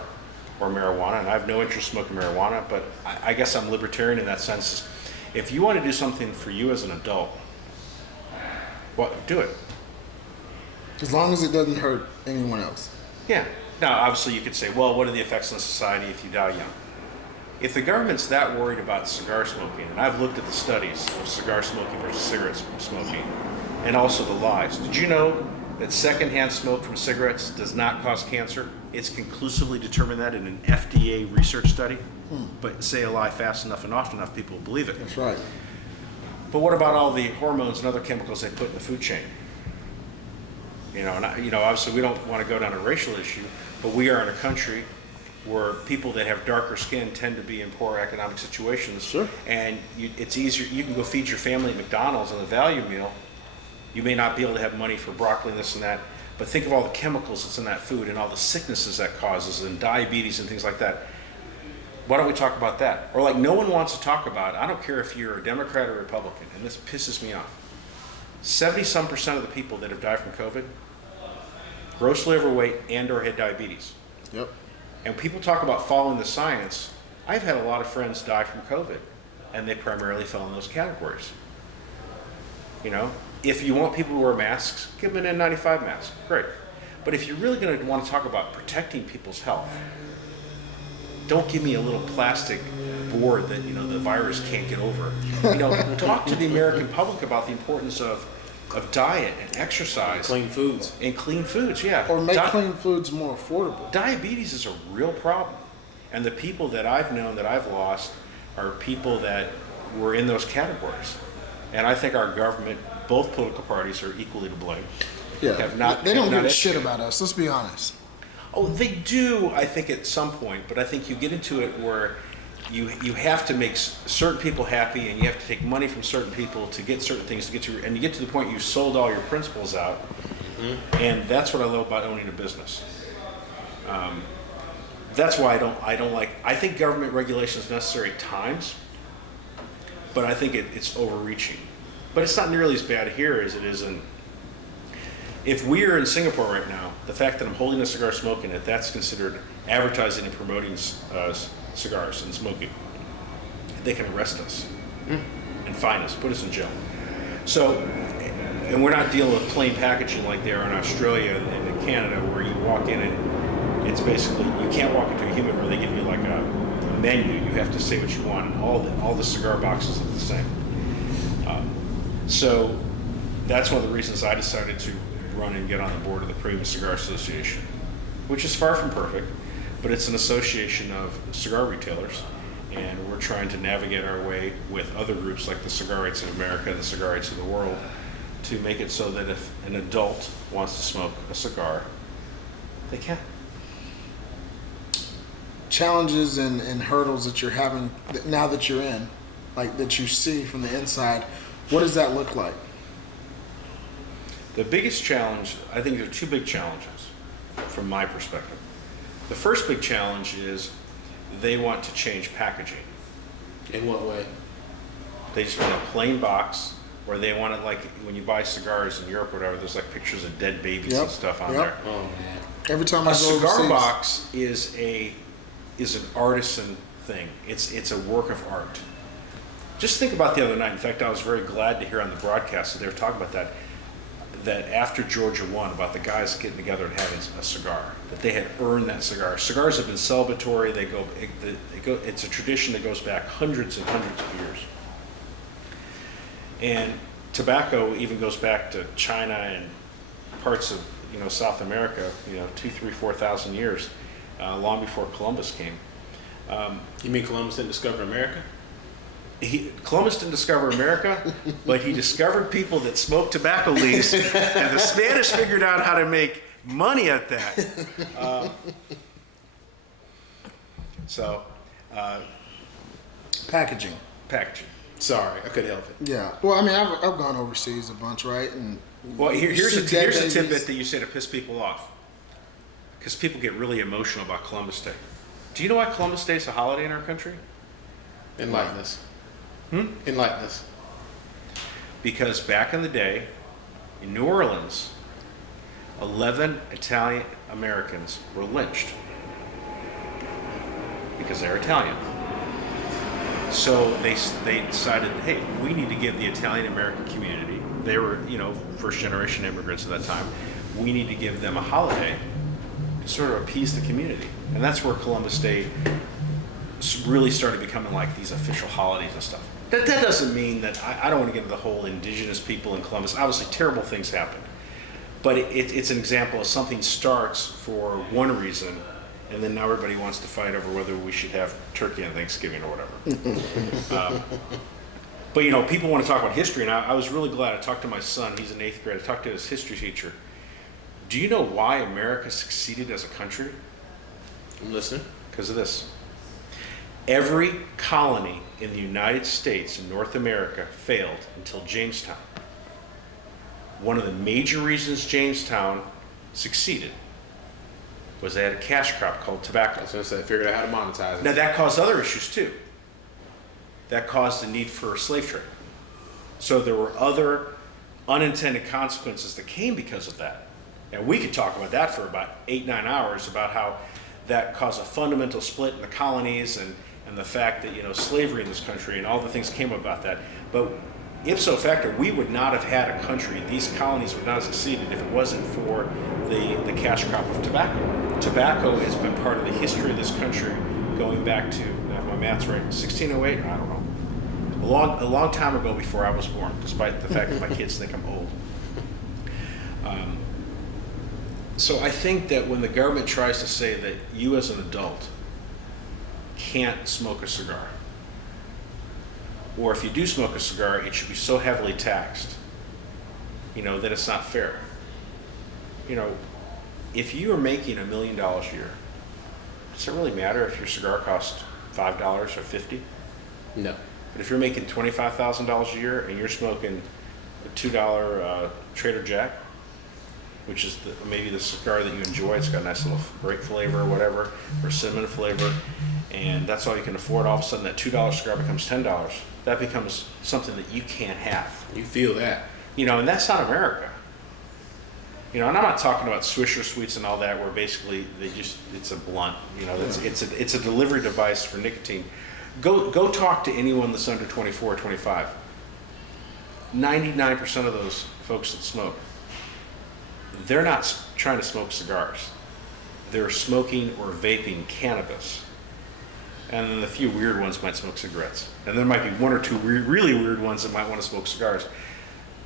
or marijuana, and I have no interest in smoking marijuana, but I guess I'm libertarian in that sense. If you want to do something for you as an adult, well, do it. As long as it doesn't hurt anyone else. Yeah. Now, obviously, you could say, well, what are the effects on society if you die young? If the government's that worried about cigar smoking, and I've looked at the studies of cigar smoking versus cigarette smoking, and also the lies. Did you know that secondhand smoke from cigarettes does not cause cancer? It's conclusively determined that in an FDA research study. But say a lie fast enough and often enough, people will believe it. That's right. But what about all the hormones and other chemicals they put in the food chain? And obviously we don't want to go down a racial issue, but we are in a country where people that have darker skin tend to be in poor economic situations. Sure. And it's easier. You can go feed your family at McDonald's on a value meal. You may not be able to have money for broccoli and this and that, but think of all the chemicals that's in that food and all the sicknesses that causes and diabetes and things like that. Why don't we talk about that? Or like no one wants to talk about, I don't care if you're a Democrat or Republican, and this pisses me off. 70-some% of the people that have died from COVID, grossly overweight and or had diabetes. Yep. And people talk about following the science. I've had a lot of friends die from COVID, and they primarily fell in those categories. If you want people to wear masks, give them an N95 mask, great. But if you're really going to want to talk about protecting people's health, don't give me a little plastic board that the virus can't get over. Talk to the American public about the importance of diet and exercise, Clean foods. and clean foods. Yeah, Or make clean foods more affordable. Diabetes is a real problem, and the people that I've known that I've lost are people that were in those categories. And I think our government, both political parties, are equally to blame. Yeah. They don't give a shit educated. about us. Let's be honest. Oh, they do, I think, at some point, but I think you get into it where you have to make certain people happy, and you have to take money from certain people to get certain things and you get to the point you sold all your principles out, and that's what I love about owning a business. That's why I think government regulation is necessary at times, but I think it's overreaching. But it's not nearly as bad here as it is in. If we are in Singapore right now, the fact that I'm holding a cigar smoking it, that's considered advertising and promoting cigars and smoking. They can arrest us and fine us, put us in jail. So, and we're not dealing with plain packaging like they are in Australia and in Canada, where you walk in and it's basically, you can't walk into a human where they give you like a menu. You have to say what you want, and all the cigar boxes look the same. So that's one of the reasons I decided to run and get on the board of the Premium Cigar Association, which is far from perfect, but it's an association of cigar retailers, and we're trying to navigate our way with other groups like the Cigarites of America and the Cigarites of the world to make it so that if an adult wants to smoke a cigar, they can. Challenges and hurdles that you're having now that you're in, like that you see from the inside, what does that look like? The biggest challenge, I think there are two big challenges from my perspective. The first big challenge is they want to change packaging. In what way? They just want a plain box, or they want it like when you buy cigars in Europe or whatever, there's like pictures of dead babies and stuff on there. Oh man. Every time I A go cigar overseas, box is an artisan thing. It's a work of art. Just think about the other night. In fact, I was very glad to hear on the broadcast that they were talking about that after Georgia won, about the guys getting together and having a cigar, that they had earned that cigar. Cigars have been celebratory. It's a tradition that goes back hundreds and hundreds of years. And tobacco even goes back to China and parts of South America, 2,000, 3,000, 4,000 years, long before Columbus came. You mean Columbus didn't discover America? Columbus didn't discover America, but he discovered people that smoked tobacco leaves, and the Spanish figured out how to make money at that. packaging. Sorry, I couldn't help it. Yeah. Well, I mean, I've gone overseas a bunch, right? And Well, here's see a dead tidbit babies. that you say to piss people off, because people get really emotional about Columbus Day. Do you know why Columbus Day is a holiday in our country? Enlighten us. Enlighten us. Because back in the day, in New Orleans, 11 Italian Americans were lynched. because they're Italian. So they decided, hey, we need to give the Italian American community, they were, first generation immigrants at that time, we need to give them a holiday to sort of appease the community. And that's where Columbus Day really started becoming like these official holidays and stuff. That doesn't mean that, I don't want to get into the whole indigenous people in Columbus. Obviously, terrible things happen. But it's an example of something starts for one reason, and then now everybody wants to fight over whether we should have turkey on Thanksgiving or whatever. But people want to talk about history, and I was really glad. I talked to my son, he's in 8th grade, I talked to his history teacher. Do you know why America succeeded as a country? I'm listening. Because of this. Every colony in the United States in North America failed until Jamestown. One of the major reasons Jamestown succeeded was they had a cash crop called tobacco. So they figured out how to monetize it. Now that caused other issues too. That caused the need for a slave trade. So there were other unintended consequences that came because of that. And we could talk about that for about 8-9 hours, about how that caused a fundamental split in the colonies and the fact that slavery in this country and all the things came about that. But ipso facto, we would not have had a country, these colonies would not have succeeded if it wasn't for the cash crop of tobacco. Tobacco has been part of the history of this country going back to, if my math's right, 1608? I don't know. A long time ago before I was born, despite the fact that my kids think I'm old. So I think that when the government tries to say that you as an adult can't smoke a cigar, or if you do smoke a cigar, it should be so heavily taxed, that it's not fair. If you are making $1 million a year, does it really matter if your cigar costs $5 or $50? No. But if you're making $25,000 a year and you're smoking a $2 Trader Jack, which is maybe the cigar that you enjoy, it's got a nice little grape flavor or whatever, or cinnamon flavor, and that's all you can afford, all of a sudden that $2 cigar becomes $10. That becomes something that you can't have. You feel that. And that's not America. And I'm not talking about Swisher Sweets and all that, where basically it's a blunt. It's a delivery device for nicotine. Go talk to anyone that's under 24 or 25. 99% of those folks that smoke, they're not trying to smoke cigars. They're smoking or vaping cannabis. And then the few weird ones might smoke cigarettes. And there might be one or two really weird ones that might want to smoke cigars.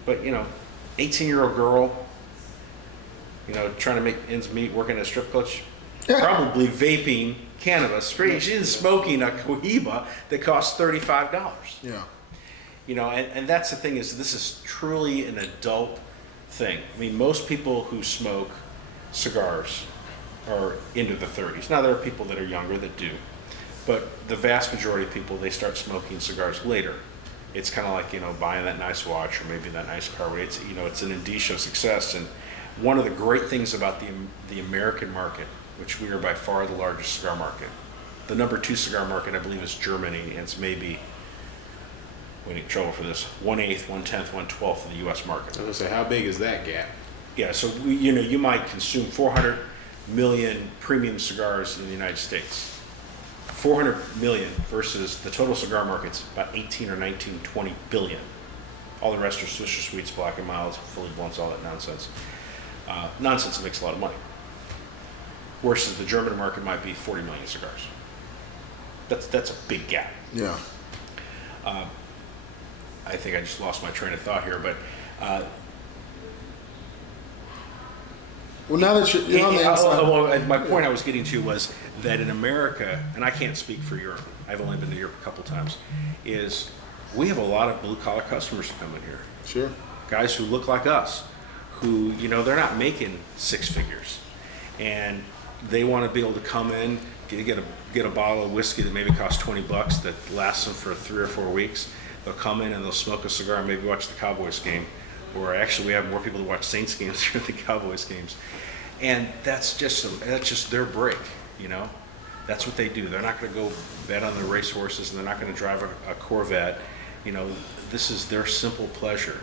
But, 18-year-old girl, trying to make ends meet, working at a strip club, probably vaping cannabis. She's smoking a Cohiba that costs $35. Yeah. And that's the thing, is this is truly an adult thing. I mean, most people who smoke cigars are into the 30s. Now, there are people that are younger that do, but the vast majority of people, they start smoking cigars later. It's kind of like, buying that nice watch or maybe that nice car. It's, it's an indicia of success. And one of the great things about the American market, which we are by far the largest cigar market, the number 2 cigar market, I believe, is Germany, and it's maybe, we need trouble for this, 1/8, 1/10, 1/12 of the U.S. market. I was going to say, how big is that gap? Yeah, so you might consume 400 million premium cigars in the United States. 400 million versus the total cigar market's about 18 or 19, 20 billion. All the rest are Swisher Sweets, Black and Milds, fully blunts, all that nonsense. Nonsense that makes a lot of money. Versus the German market might be 40 million cigars. That's a big gap. Yeah. I think I just lost my train of thought here, but well, now that you're on the inside, my point I was getting to was that in America, and I can't speak for Europe, I've only been to Europe a couple times, is we have a lot of blue-collar customers who come in here. Sure. Guys who look like us, who, they're not making 6 figures, and they want to be able to come in, get a bottle of whiskey that maybe costs $20 that lasts them for 3 or 4 weeks. They'll come in and they'll smoke a cigar and maybe watch the Cowboys game. Or actually, we have more people that watch Saints games than the Cowboys games. And that's just their break, That's what they do. They're not going to go bet on the racehorses, and they're not going to drive a Corvette. This is their simple pleasure.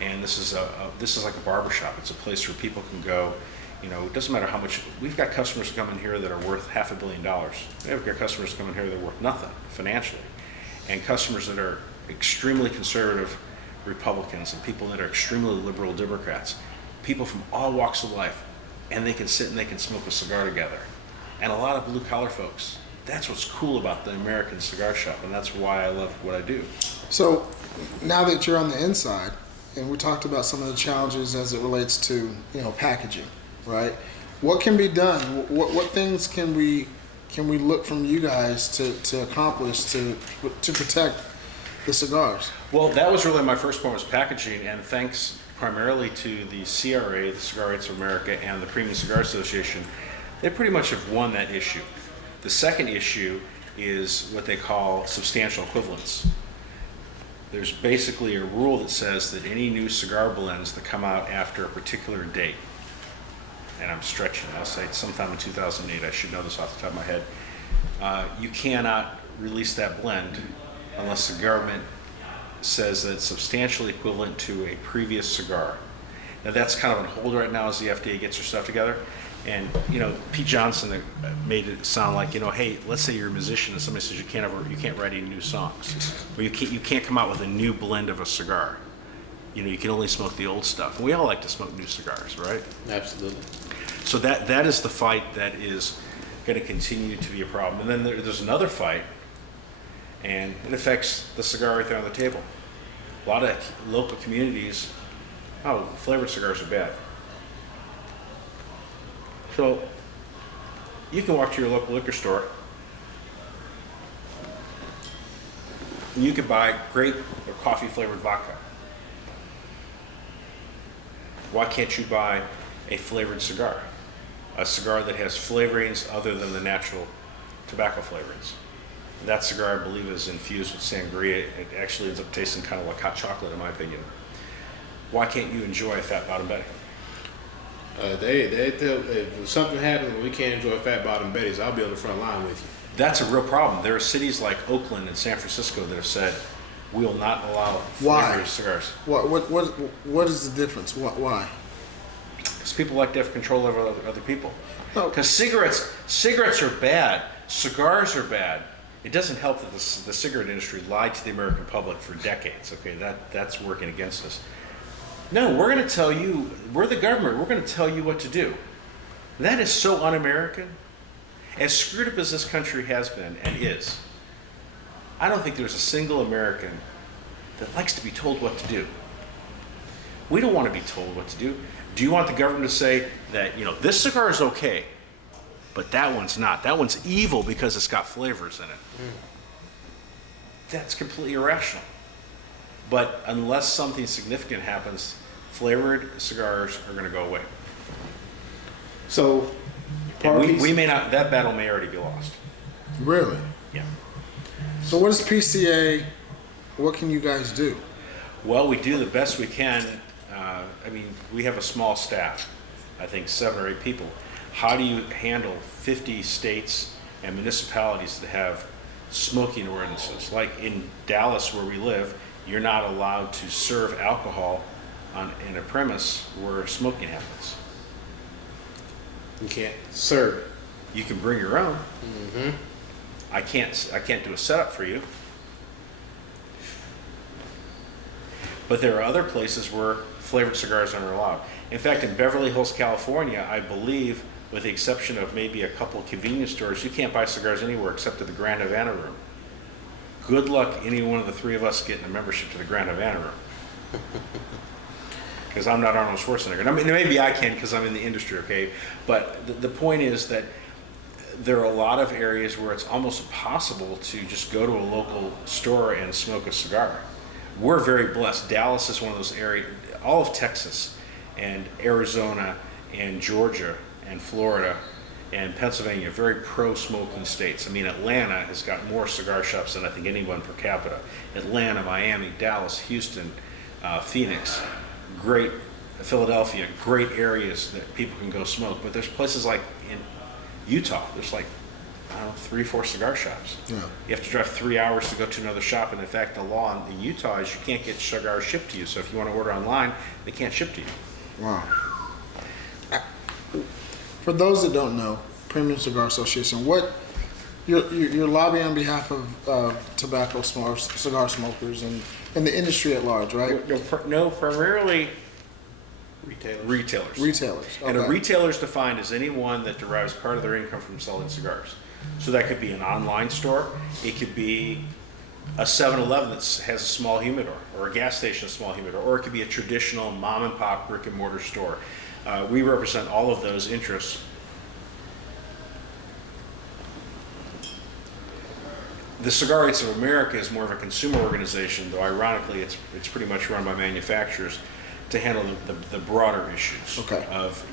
And this is like a barbershop. It's a place where people can go, You know, it doesn't matter how much. We've got customers coming here that are worth $500 million. We've got customers coming here that are worth nothing financially, and customers that are extremely conservative Republicans and people that are extremely liberal Democrats, people from all walks of life, and they can sit and they can smoke a cigar together. And a lot of blue collar folks. That's what's cool about the American cigar shop, and that's why I love what I do. So now that you're on the inside, and we talked about some of the challenges as it relates to, you know, packaging, right? What can be done? What things can we look from you guys to accomplish to protect the cigars? Well, that was really my first point, was packaging, and thanks primarily to the CRA, the Cigar Rights of America, and the Premium Cigar Association, they pretty much have won that issue. The second issue is what they call substantial equivalence. There's basically a rule that says that any new cigar blends that come out after a particular date, and I'm stretching, I'll say sometime in 2008, I should know this off the top of my head, you cannot release that blend unless the government says that it's substantially equivalent to a previous cigar. Now that's kind of on hold right now as the FDA gets their stuff together. And you know, Pete Johnson made it sound like, you know, hey, let's say you're a musician and somebody says you can't write any new songs, or you can't come out with a new blend of a cigar. You know, you can only smoke the old stuff. And we all like to smoke new cigars, right? Absolutely. So that is the fight that is going to continue to be a problem. And then there's another fight, and it affects the cigar right there on the table. A lot of local communities, oh, flavored cigars are bad. So you can walk to your local liquor store and you can buy grape or coffee flavored vodka. Why can't you buy a flavored cigar? A cigar that has flavorings other than the natural tobacco flavorings. That cigar, I believe, is infused with sangria. It actually ends up tasting kind of like hot chocolate, in my opinion. Why can't you enjoy a Fat Bottom Betty? They tell, if something happens and we can't enjoy Fat Bottom Betty's, I'll be on the front line with you. That's a real problem. There are cities like Oakland and San Francisco that have said, we will not allow flavored cigars. What is the difference? Why? Because people like to have control over other people. No. Because cigarettes are bad. Cigars are bad. It doesn't help that the cigarette industry lied to the American public for decades. Okay, that's working against us. No, we're going to tell you, we're the government, we're going to tell you what to do. That is so un-American. As screwed up as this country has been and is, I don't think there's a single American that likes to be told what to do. We don't want to be told what to do. Do you want the government to say that, you know, this cigar is okay, but that one's not. That one's evil because it's got flavors in it. That's completely irrational. But unless something significant happens, flavored cigars are going to go away. So, we may not. That battle may already be lost. Really? Yeah. So what is PCA? What can you guys do? Well, we do the best we can. I mean, we have a small staff. I think 7 or 8 people. How do you handle 50 states and municipalities that have smoking ordinances? Like in Dallas, where we live, you're not allowed to serve alcohol in a premise where smoking happens. you can't serve it. You can bring your own. Mm-hmm. I can't do a setup for you. But there are other places where flavored cigars aren't allowed. In fact, in Beverly Hills, California, I believe, with the exception of maybe a couple of convenience stores, you can't buy cigars anywhere except at the Grand Havana Room. Good luck any one of the 3 of us getting a membership to the Grand Havana Room. Because I'm not Arnold Schwarzenegger. I mean, maybe I can because I'm in the industry, okay? But the point is that there are a lot of areas where it's almost impossible to just go to a local store and smoke a cigar. We're very blessed. Dallas is one of those areas, all of Texas and Arizona and Georgia and Florida and Pennsylvania, very pro-smoking states. I mean, Atlanta has got more cigar shops than I think anyone per capita. Atlanta, Miami, Dallas, Houston, Phoenix, great, Philadelphia, great areas that people can go smoke. But there's places like in Utah, there's like, I don't know, 3 or 4 cigar shops. Yeah. You have to drive 3 hours to go to another shop, and in fact, the law in Utah is you can't get cigars shipped to you. So if you want to order online, they can't ship to you. Wow. For those that don't know, Premium Cigar Association, what you're lobbying on behalf of tobacco smokers, cigar smokers, and the industry at large, right? No, primarily Retailers. Retailers. Okay. And a retailer is defined as anyone that derives part of their income from selling cigars. So that could be an online store. It could be a 7-Eleven that has a small humidor, or a gas station, a small humidor, or it could be a traditional mom and pop brick and mortar store. We represent all of those interests. The Cigar Rights of America is more of a consumer organization, though ironically it's pretty much run by manufacturers to handle the broader issues of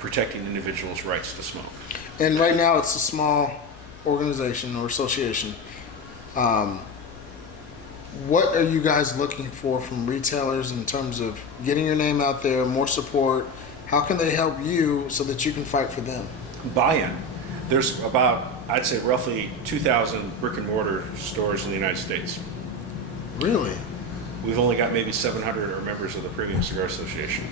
protecting individuals' rights to smoke. And right now it's a small organization or association. What are you guys looking for from retailers in terms of getting your name out there, more support? How can they help you so that you can fight for them? Buy-in. There's about, I'd say, roughly 2,000 brick and mortar stores in the United States. Really? We've only got maybe 700 are members of the Premium Cigar Association.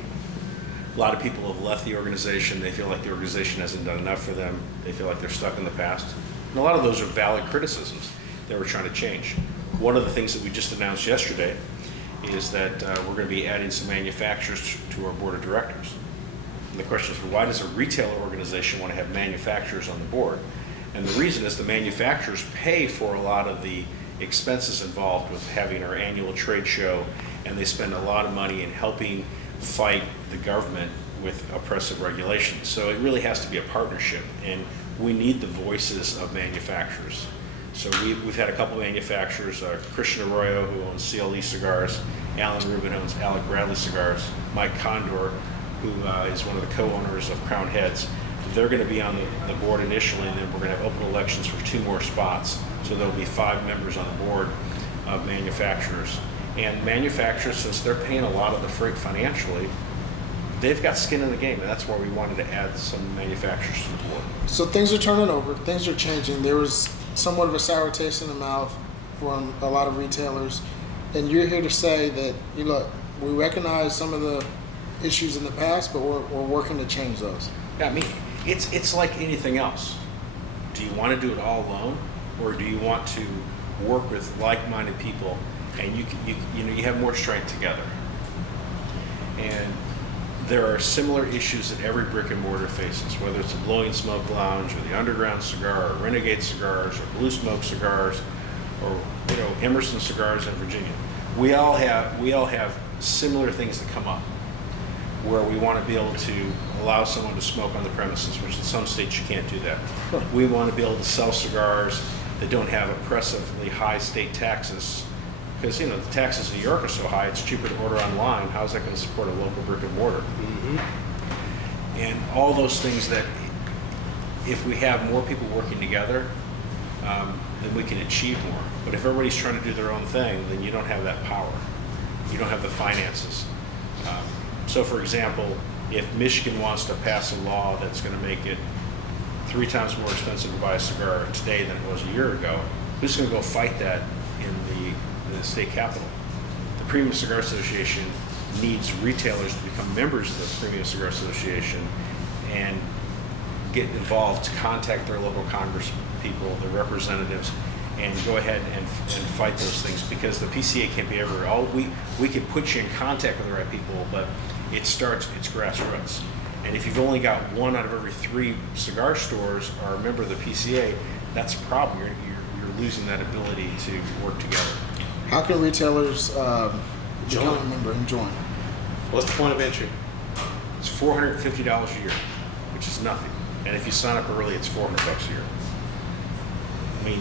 A lot of people have left the organization. They feel like the organization hasn't done enough for them. They feel like they're stuck in the past. And a lot of those are valid criticisms that we're trying to change. One of the things that we just announced yesterday is that we're going to be adding some manufacturers to our board of directors. And the question is, well, why does a retailer organization want to have manufacturers on the board? And the reason is the manufacturers pay for a lot of the expenses involved with having our annual trade show, and they spend a lot of money in helping fight the government with oppressive regulations. So it really has to be a partnership, and we need the voices of manufacturers. So we've had a couple manufacturers, Christian Arroyo, who owns CLE Cigars, Alan Rubin owns Alec Bradley Cigars, Mike Condor, who is one of the co-owners of Crown Heads. They're going to be on the board initially, and then we're going to have open elections for 2 more spots. So there'll be 5 members on the board of manufacturers. And manufacturers, since they're paying a lot of the freight financially, they've got skin in the game, and that's why we wanted to add some manufacturers to the board. So things are turning over, things are changing. There was somewhat of a sour taste in the mouth from a lot of retailers, and you're here to say that, look, we recognize some of the issues in the past, but we're working to change those. Yeah, I mean, it's like anything else. Do you want to do it all alone, or do you want to work with like-minded people, and you have more strength together? And there are similar issues that every brick and mortar faces, whether it's the Blowing Smoke Lounge or the Underground Cigar or Renegade Cigars or Blue Smoke Cigars or Emerson Cigars in Virginia. We all have similar things that come up where we want to be able to allow someone to smoke on the premises, which in some states you can't do that. We want to be able to sell cigars that don't have oppressively high state taxes, because the taxes in New York are so high, it's cheaper to order online. How's that going to support a local brick and mortar? Mm-hmm. And all those things that, if we have more people working together, then we can achieve more. But if everybody's trying to do their own thing, then you don't have that power. You don't have the finances. So, for example, if Michigan wants to pass a law that's going to make it 3 times more expensive to buy a cigar today than it was a year ago, who's going to go fight that in the state capitol? The Premium Cigar Association needs retailers to become members of the Premium Cigar Association and get involved, to contact their local Congress people, their representatives, and go ahead and fight those things, because the PCA can't be everywhere. We can put you in contact with the right people, but it's grassroots. And if you've only got 1 out of every 3 cigar stores are a member of the PCA, that's a problem. You're losing that ability to work together. How can retailers become a member and join? What's the point of entry? It's $450 a year, which is nothing. And if you sign up early, it's $400 a year. I mean,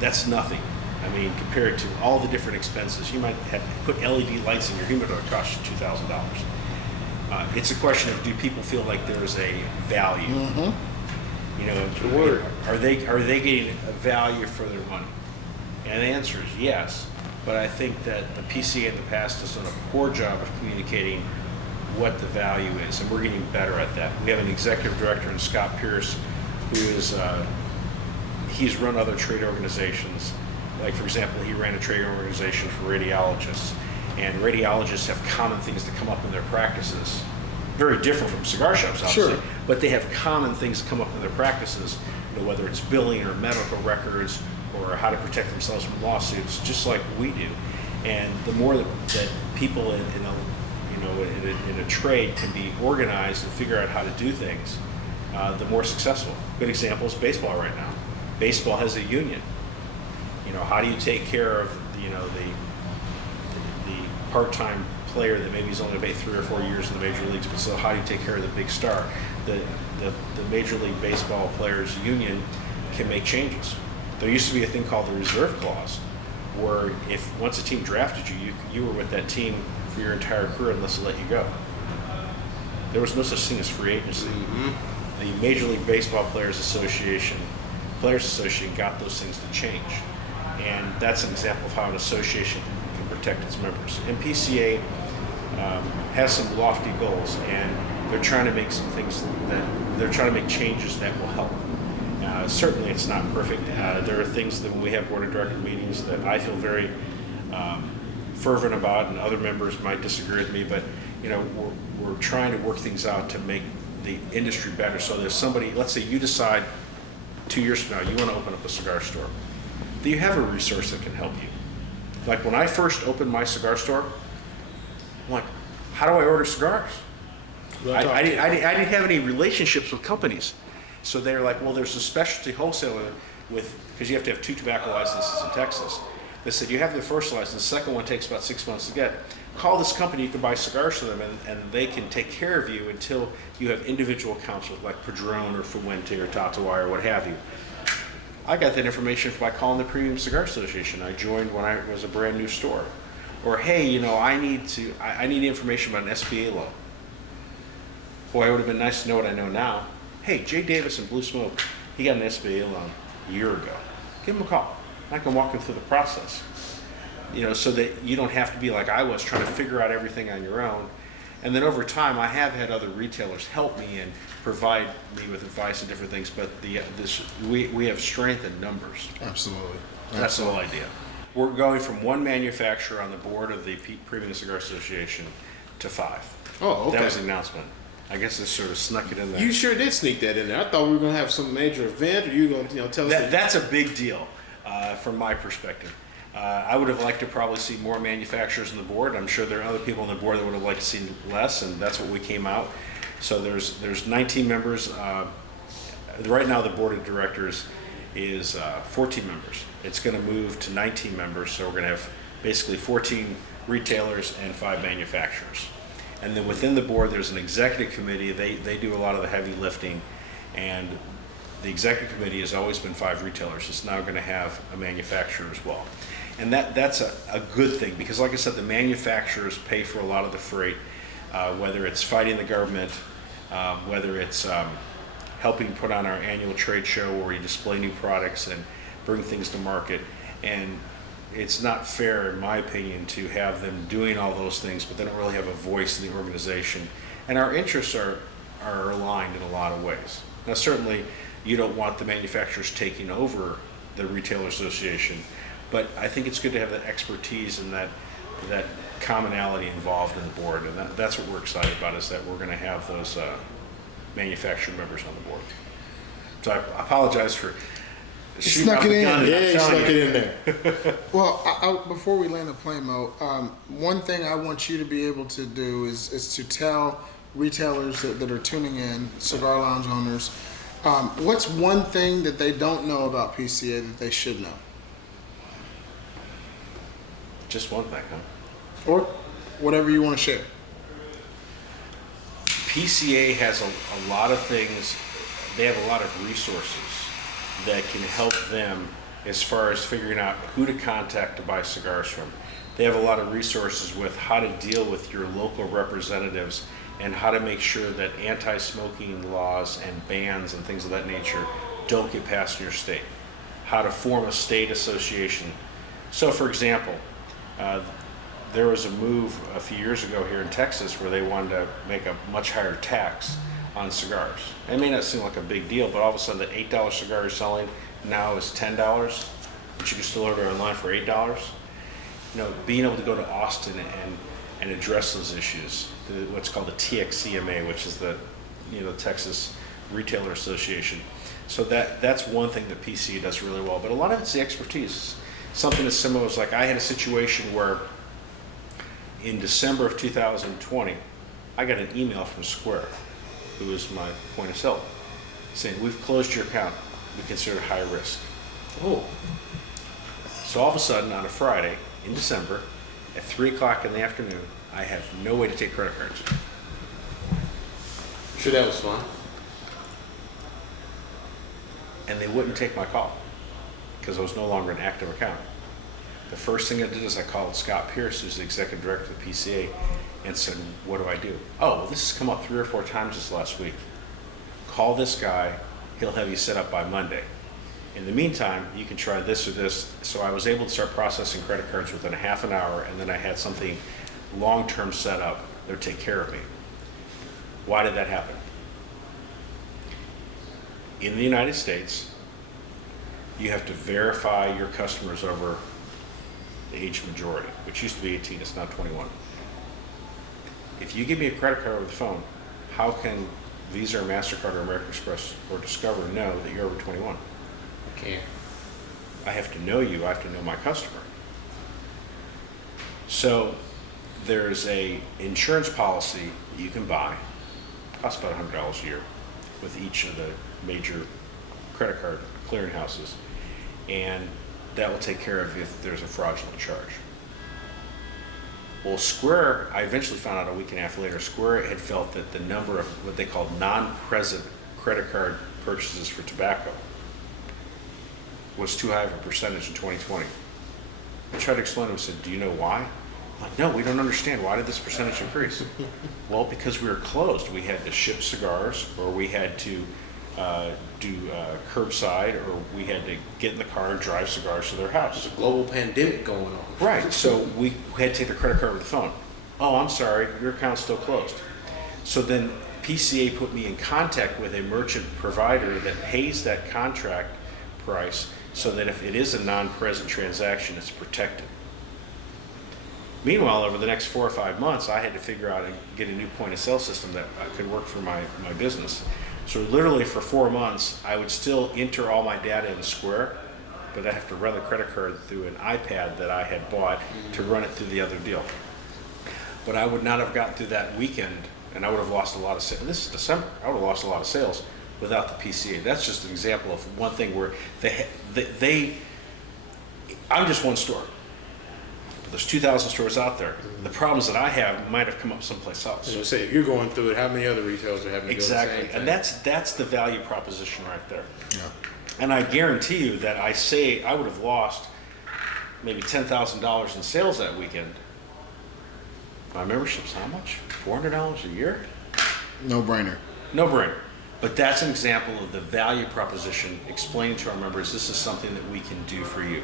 that's nothing. I mean, compared to all the different expenses, you might have to put LED lights in your humidor, cost you $2,000. It's a question of, do people feel like there is a value? Mm-hmm. Are they getting a value for their money? And the answer is yes. But I think that the PCA in the past has done a poor job of communicating what the value is, and we're getting better at that. We have an executive director in Scott Pierce, who is he's run other trade organizations. Like, for example, he ran a trade organization for radiologists, and radiologists have common things that come up in their practices very different from cigar shops, obviously. Sure. But they have common things that come up in their practices, whether it's billing or medical records or how to protect themselves from lawsuits, just like we do. And the more that people in a trade can be organized and figure out how to do things, the more successful. Good example is baseball right now. Baseball has a union. How do you take care of the part-time player that maybe is only going to play 3 or 4 years in the major leagues, but so how do you take care of the big star? The Major League Baseball Players Union can make changes. There used to be a thing called the reserve clause, where if once a team drafted you were with that team for your entire career unless they let you go. There was no such thing as free agency. Mm-hmm. The Major League Baseball Players Association got those things to change. And that's an example of how an association can protect its members. And PCA has some lofty goals, and they're trying to make changes that will help. Certainly it's not perfect. There are things that when we have board of director meetings that I feel very fervent about, and other members might disagree with me, but we're trying to work things out to make the industry better. So there's somebody, let's say you decide 2 years from now you want to open up a cigar store. Do you have a resource that can help you? Like when I first opened my cigar store, I'm like, how do I order cigars? I didn't have any relationships with companies. So they're like, well, there's a specialty wholesaler because you have to have 2 tobacco licenses in Texas. They said, you have the first license, the second one takes about 6 months to get. Call this company, you can buy cigars from them, and they can take care of you until you have individual accounts with like Padron or Fuente or Tatuay or what have you. I got that information by calling the Premium Cigar Association. I joined when I was a brand new store. Or, hey, I need information about an SBA loan. Boy, it would have been nice to know what I know now. Hey, Jay Davis in Blue Smoke, he got an SBA loan a year ago. Give him a call. I can walk him through the process. So that you don't have to be like I was, trying to figure out everything on your own. And then over time, I have had other retailers help me and provide me with advice and different things. But we have strength in numbers. Absolutely. That's the whole idea. We're going from 1 manufacturer on the board of the Premium Cigar Association to 5. Oh, okay. That was the announcement. I guess they sort of snuck it in there. You sure did sneak that in there. I thought we were going to have some major event, or you were going to tell us. That's a big deal from my perspective. I would have liked to probably see more manufacturers on the board. I'm sure there are other people on the board that would have liked to see less, and that's what we came out. So there's 19 members. Right now the board of directors is 14 members. It's going to move to 19 members, so we're going to have basically 14 retailers and 5 manufacturers. And then within the board there's an executive committee. They do a lot of the heavy lifting, and the executive committee has always been 5 retailers. It's now going to have a manufacturer as well. And that's a good thing, because like I said, the manufacturers pay for a lot of the freight, whether it's fighting the government, whether it's helping put on our annual trade show where we display new products and bring things to market. And it's not fair, in my opinion, to have them doing all those things, but they don't really have a voice in the organization. And our interests are aligned in a lot of ways. Now, certainly, you don't want the manufacturers taking over the Retailer Association, but I think it's good to have that expertise and that commonality involved in the board, and that's what we're excited about, is that we're going to have those manufacturer members on the board. So I apologize for snuck it in. Yeah, you snuck it in there. Well, before we land the plane, Mo, one thing I want you to be able to do is to tell retailers that are tuning in, cigar lounge owners, what's one thing that they don't know about PCA that they should know? Just one thing, huh? Or whatever you want to share. PCA has a lot of things. They have a lot of resources that can help them as far as figuring out who to contact to buy cigars from. They have a lot of resources with how to deal with your local representatives and how to make sure that anti-smoking laws and bans and things of that nature don't get passed in your state. How to form a state association. So, for example, there was a move a few years ago here in Texas where they wanted to make a much higher tax on cigars. It may not seem like a big deal, but all of a sudden the $8 cigar you're selling now is $10, but you can still order online for $8. Being able to go to Austin and address those issues. What's called the TXCMA, which is the Texas Retailer Association. So that's one thing that PCA does really well. But a lot of it's the expertise. Something as similar as like I had a situation where in December of 2020, I got an email from Square, who is my point of sale, saying, we've closed your account. We consider it high risk. Oh. So all of a sudden, on a Friday in December, at 3 o'clock in the afternoon, I have no way to take credit cards. Sure, that was fun. And they wouldn't take my call because I was no longer an active account. The first thing I did is I called Scott Pierce, who's the executive director of the PCA, and said, what do I do? Oh, well, this has come up 3 or 4 times this last week. Call this guy. He'll have you set up by Monday. In the meantime, you can try this or this. So I was able to start processing credit cards within a half an hour, and then I had something long-term set up that would take care of me. Why did that happen? In the United States, you have to verify your customers over the age majority, which used to be 18, it's now 21. If you give me a credit card over the phone, how can Visa or MasterCard or American Express or Discover know that you're over 21? I can't. I have to know you, I have to know my customer. So there's a insurance policy that you can buy, costs about $100 a year, with each of the major credit card clearinghouses, and that will take care of if there's a fraudulent charge. Well, Square, I eventually found out a week and a half later, Square had felt that the number of what they called non-present credit card purchases for tobacco was too high of a percentage in 2020. I tried to explain to them, I said, do you know why? I'm like, no, we don't understand. Why did this percentage increase? Well, because we were closed. We had to ship cigars, or we had to do curbside, or we had to get in the car and drive cigars to their house. There's a global pandemic going on. Right, so we had to take the credit card over the phone. Oh, I'm sorry, your account's still closed. So then PCA put me in contact with a merchant provider that pays that contract price so that if it is a non-present transaction, it's protected. Meanwhile, over the next 4 or 5 months, I had to figure out and get a new point of sale system that could work for my business. So literally for 4 months, I would still enter all my data in Square, but I have to run the credit card through an iPad that I had bought to run it through the other deal. But I would not have gotten through that weekend, and I would have lost a lot of sales. This is December. I would have lost a lot of sales without the PCA. That's just an example of one thing where I'm just one store. There's 2,000 stores out there. The problems that I have might have come up someplace else. So say if you're going through it, how many other retailers are having to go through the same thing? And that's the value proposition right there. Yeah. And I guarantee you that I would have lost maybe $10,000 in sales that weekend. My membership's how much? $400 a year? No brainer. No brainer. But that's an example of the value proposition explaining to our members, this is something that we can do for you.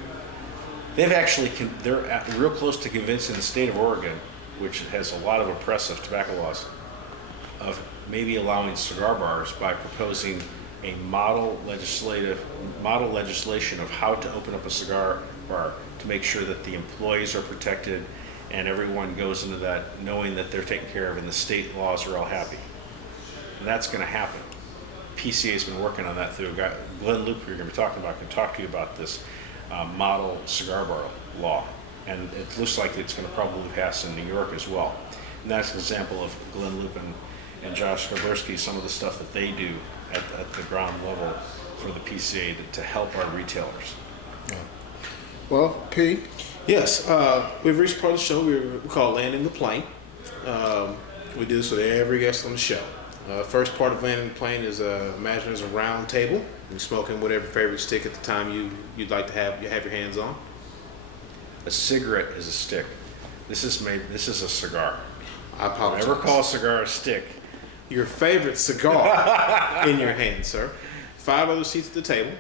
They're real close to convincing the state of Oregon, which has a lot of oppressive tobacco laws, of maybe allowing cigar bars by proposing a model legislation of how to open up a cigar bar to make sure that the employees are protected and everyone goes into that knowing that they're taken care of and the state laws are all happy. And that's going to happen. PCA's been working on that through Glenn Loop, you're going to be talking about, can talk to you about this model cigar bar law. And it looks like it's going to probably pass in New York as well. And that's an example of Glenn Loop and Josh Skabersky, some of the stuff that they do at the ground level for the PCA to help our retailers. Yeah. Well, P? Yes, we've reached part of the show we call Landing the Plane. We do this with every guest on the show. First part of landing the plane is imagine there's a round table. You're smoking whatever favorite stick at the time you'd like to have your hands on. A cigarette is a stick. This is a cigar. I apologize. Never call a cigar a stick. Your favorite cigar in your hand, sir. 5 other seats at the table.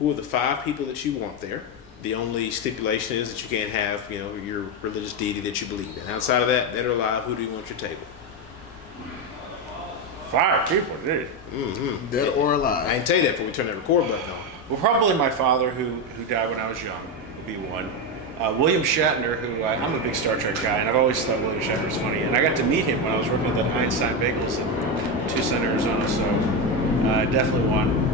Who are the 5 people that you want there? The only stipulation is that you can't have, your religious deity that you believe in. Outside of that, dead or alive, who do you want at your table? 5 people, dude. Mm-hmm. Dead or alive. I didn't tell you that before we turn that record button on. Well, probably my father, who died when I was young, would be one. William Shatner, who I'm a big Star Trek guy, and I've always thought William Shatner was funny. And I got to meet him when I was working at the Einstein Bagels in Tucson, Arizona. So definitely one.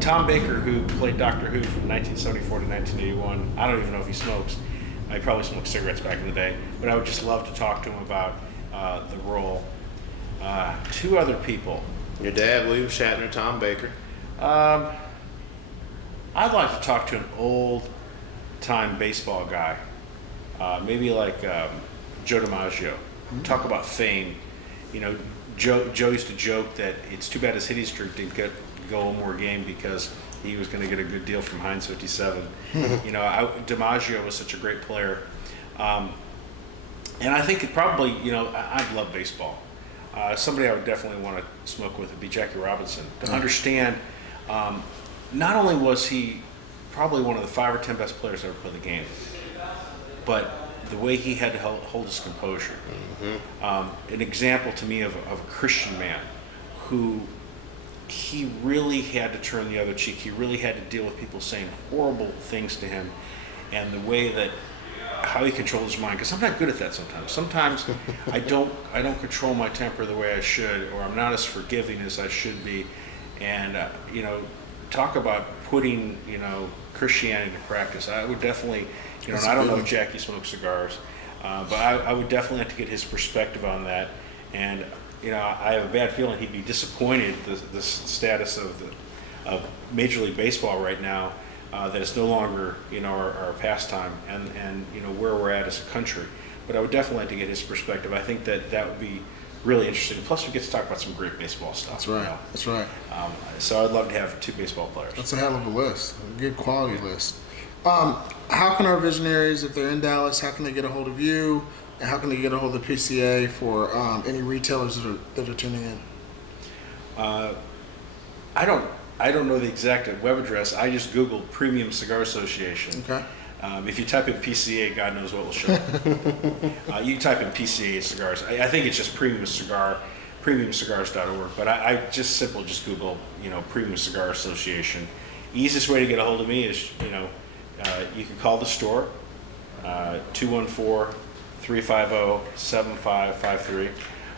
Tom Baker, who played Doctor Who from 1974 to 1981. I don't even know if he smokes. He probably smoked cigarettes back in the day. But I would just love to talk to him about the role. Two other people. Your dad, William Shatner, Tom Baker. I'd like to talk to an old-time baseball guy, maybe like Joe DiMaggio. Talk about fame. You know, Joe used to joke that it's too bad his hitting streak didn't go one more game because he was going to get a good deal from Heinz 57. You know, DiMaggio was such a great player, and I think it probably, you know, I love baseball. Somebody I would definitely want to smoke with would be Jackie Robinson to understand. Not only was he probably one of the 5 or 10 best players to ever play the game, but the way he had to hold his composure. An example to me of a Christian man who he really had to turn the other cheek. He really had to deal with people saying horrible things to him, and the way that how he controlled his mind. Because I'm not good at that sometimes. Sometimes I don't control my temper the way I should, or I'm not as forgiving as I should be. And you know, talk about putting, you know, Christianity to practice. I would definitely, you know, and I don't know if Jackie smokes cigars, but I would definitely have to get his perspective on that. And you know, I have a bad feeling he'd be disappointed the status of Major League Baseball right now, that it's no longer, you know, our pastime and you know where we're at as a country. But I would definitely like to get his perspective. I think that would be really interesting. Plus, we get to talk about some great baseball stuff. That's right. You know? That's right. So I'd love to have 2 baseball players. That's a hell of a list. A good quality list. How can our visionaries, if they're in Dallas, how can they get a hold of you? And how can they get a hold of the PCA for any retailers that are tuning in? I don't know the exact web address. I just Googled Premium Cigar Association. Okay. If you type in PCA, God knows what will show up. You type in PCA cigars. I think it's just Premium Cigar, premiumcigars.org. But I just Google, you know, Premium Cigar Association. Easiest way to get a hold of me is, you know, you can call the store, 214-350-7553.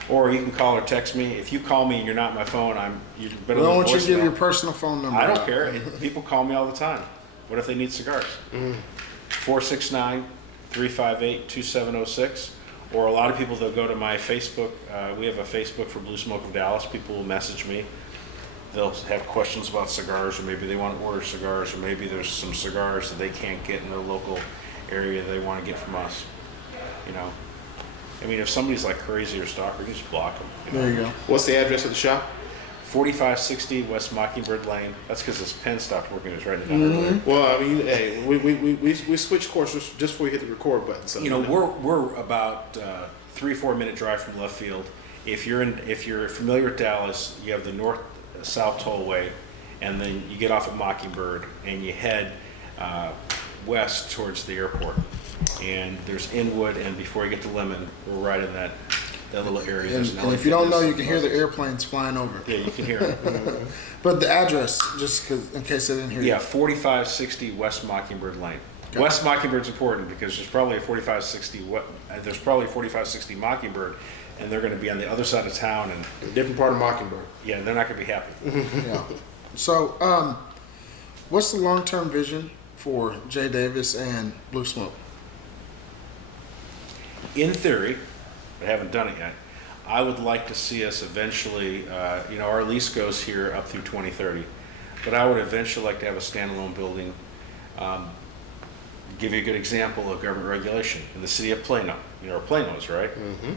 Or you can call or text me. If you call me and you're not on my phone, you better. We don't want you to give your personal phone number. I don't care. People call me all the time. What if they need cigars? 469-358-2706. Or a lot of people, they'll go to my Facebook. We have a Facebook for Blue Smoke of Dallas. People will message me. They'll have questions about cigars, or maybe they want to order cigars, or maybe there's some cigars that they can't get in their local area that they want to get from us. You know, I mean, if somebody's like crazy or stalker, you just block them. You know? There you go. What's the address of the shop? 4560 West Mockingbird Lane. That's because this pen stopped working. I was writing it down earlier. Well, I mean, hey, we switched courses just before you hit the record button. So you know, we're about 3-4 minute drive from left field. If you're familiar with Dallas, you have the north-south tollway, and then you get off at Mockingbird and you head west towards the airport. And there's Inwood, and before you get to Lemon, we're right in that little area. And if you don't know, you can hear the airplanes flying over. Yeah, you can hear it. But the address, just in case I didn't hear you. Yeah, 4560 West Mockingbird Lane. Okay. West Mockingbird's important because there's probably a 4560 Mockingbird, and they're going to be on the other side of town, and a different part of Mockingbird. Yeah, they're not going to be happy. Yeah. So, what's the long-term vision for Jay Davis and Blue Smoke? In theory, I haven't done it yet, I would like to see us eventually, you know, our lease goes here up through 2030, but I would eventually like to have a standalone building. Give you a good example of government regulation. In the city of Plano, you know where Plano is, right? Mm-hmm.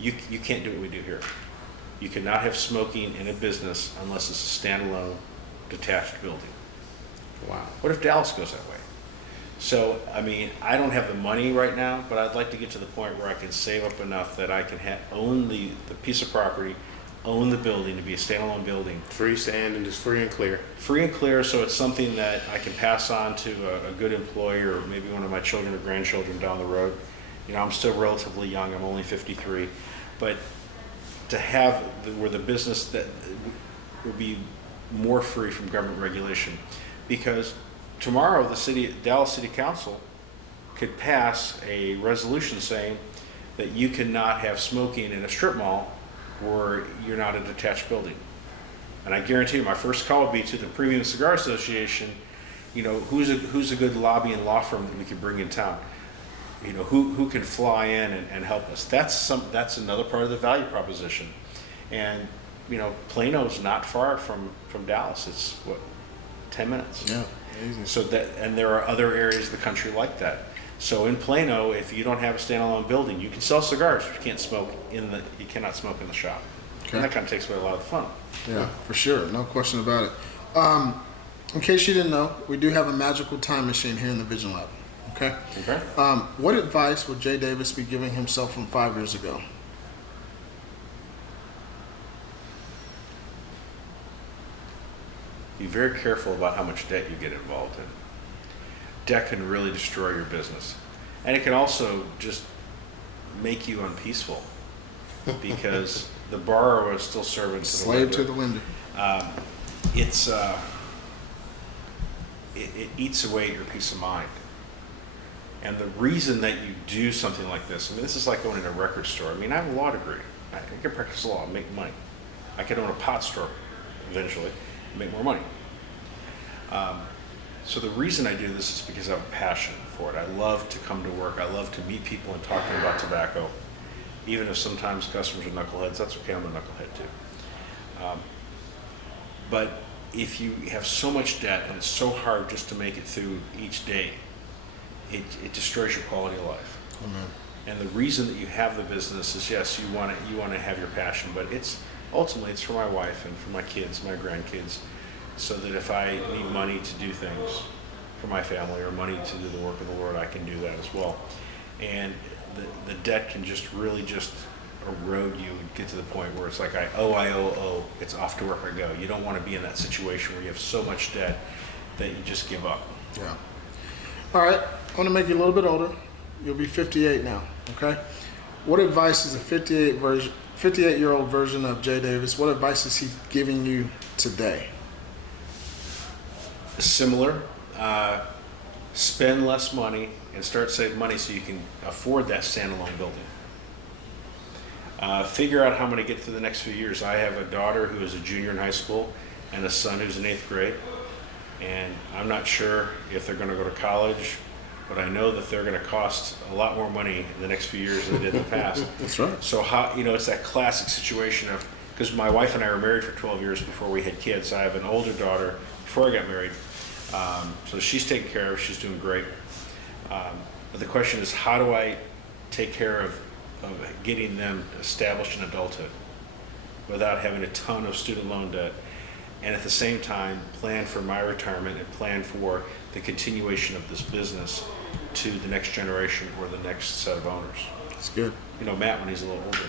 You can't do what we do here. You cannot have smoking in a business unless it's a standalone, detached building. Wow. What if Dallas goes that way? So, I mean, I don't have the money right now, but I'd like to get to the point where I can save up enough that I can own the piece of property, own the building to be a standalone building. Freestand and just free and clear. Free and clear, so it's something that I can pass on to a good employer, or maybe one of my children or grandchildren down the road. You know, I'm still relatively young. I'm only 53. But to have where the business that would be more free from government regulation, because tomorrow the Dallas City Council could pass a resolution saying that you cannot have smoking in a strip mall where you're not a detached building. And I guarantee you, my first call would be to the Premium Cigar Association. Who's a good lobbying law firm that we could bring in town? Who can fly in and help us? That's another part of the value proposition. And Plano's not far from Dallas. It's 10 minutes. Yeah, easy. So and there are other areas of the country like that. So in Plano, if you don't have a standalone building, you can sell cigars, but you cannot smoke in the shop. Okay. And that kind of takes away a lot of the fun. Yeah, for sure. No question about it. In case you didn't know, we do have a magical time machine here in the Vision Lab. Okay? Okay. What advice would Jay Davis be giving himself from 5 years ago? Be very careful about how much debt you get involved in. Debt can really destroy your business. And it can also just make you unpeaceful because the borrower is still servant to the Slave lender. to the lender. It eats away at your peace of mind. And the reason that you do something like this, this is like going in a record store. I have a law degree. I can practice law and make money. I can own a pot store eventually and make more money. So the reason I do this is because I have a passion for it. I love to come to work. I love to meet people and talk to them about tobacco. Even if sometimes customers are knuckleheads, that's okay, I'm a knucklehead too. But if you have so much debt and it's so hard just to make it through each day, it destroys your quality of life. Amen. And the reason that you have the business is, yes, you want to have your passion, but ultimately it's for my wife and for my kids, my grandkids, so that if I need money to do things for my family or money to do the work of the Lord, I can do that as well. And the debt can just really just erode you and get to the point where it's like, I owe, it's off to work I go. You don't want to be in that situation where you have so much debt that you just give up. Yeah. All right. I want to make you a little bit older. You'll be 58 now. Okay. What advice is a 58-year-old version of Jay Davis? What advice is he giving you today? Similar. Spend less money and start saving money so you can afford that standalone building. Figure out how I'm going to get through the next few years. I have a daughter who is a junior in high school and a son who's in 8th grade. And I'm not sure if they're going to go to college, but I know that they're going to cost a lot more money in the next few years than they did in the past. That's right. So it's that classic situation of, because my wife and I were married for 12 years before we had kids. I have an older daughter before I got married. So she's taken care of, she's doing great. But the question is, how do I take care of getting them established in adulthood without having a ton of student loan debt, and at the same time plan for my retirement and plan for the continuation of this business to the next generation or the next set of owners. That's good. Matt when he's a little older.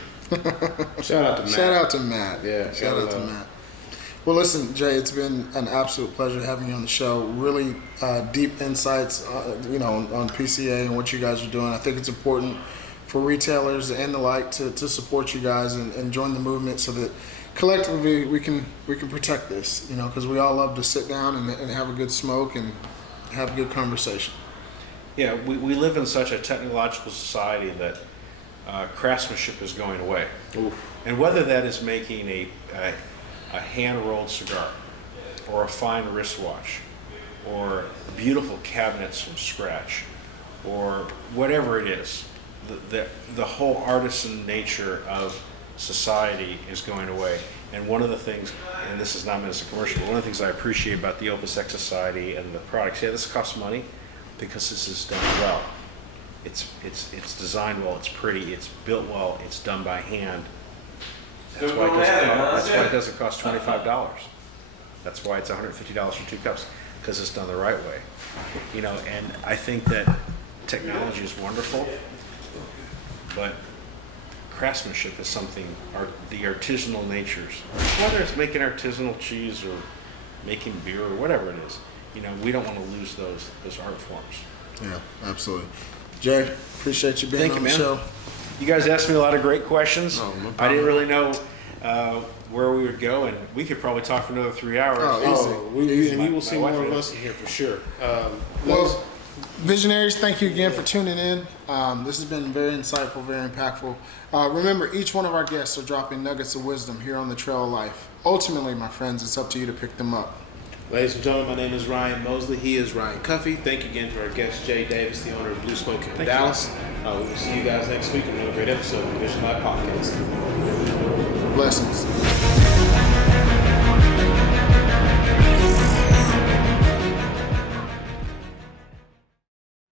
Shout out to Matt. Shout out to Matt. Yeah, Shout out to Matt. Well, listen, Jay, it's been an absolute pleasure having you on the show. Really deep insights, on PCA and what you guys are doing. I think it's important for retailers and the like to support you guys and join the movement so that collectively we can protect this, because we all love to sit down and have a good smoke and have a good conversation. Yeah, we live in such a technological society that craftsmanship is going away. Oof. And whether that is making a hand-rolled cigar or a fine wristwatch or beautiful cabinets from scratch or whatever it is, the whole artisan nature of society is going away. And one of the things, and this is not meant as a commercial, but one of the things I appreciate about the Opus X Society and the products, this costs money because this is done well. It's designed well, it's pretty, it's built well, it's done by hand. That's why it doesn't cost $25. That's why it's $150 for 2 cups, because it's done the right way. And I think that technology is wonderful, but craftsmanship is something, the artisanal natures, whether it's making artisanal cheese or making beer or whatever it is, we don't want to lose those art forms. Yeah, absolutely. Jay, appreciate you being on the show. You guys asked me a lot of great questions. Oh, no problem. I didn't really know where we would go, and we could probably talk for another 3 hours. And you will see more of us in here for sure. Well, visionaries, thank you again for tuning in. This has been very insightful, very impactful. Remember, each one of our guests are dropping nuggets of wisdom here on the Trail of Life. Ultimately, my friends, it's up to you to pick them up. Ladies and gentlemen, my name is Ryan Mosley. He is Ryan Cuffey. Thank you again to our guest, Jay Davis, the owner of Blue Smoke here in Dallas. We will see you guys next week on another great episode of the Vision Life Podcast. Blessings.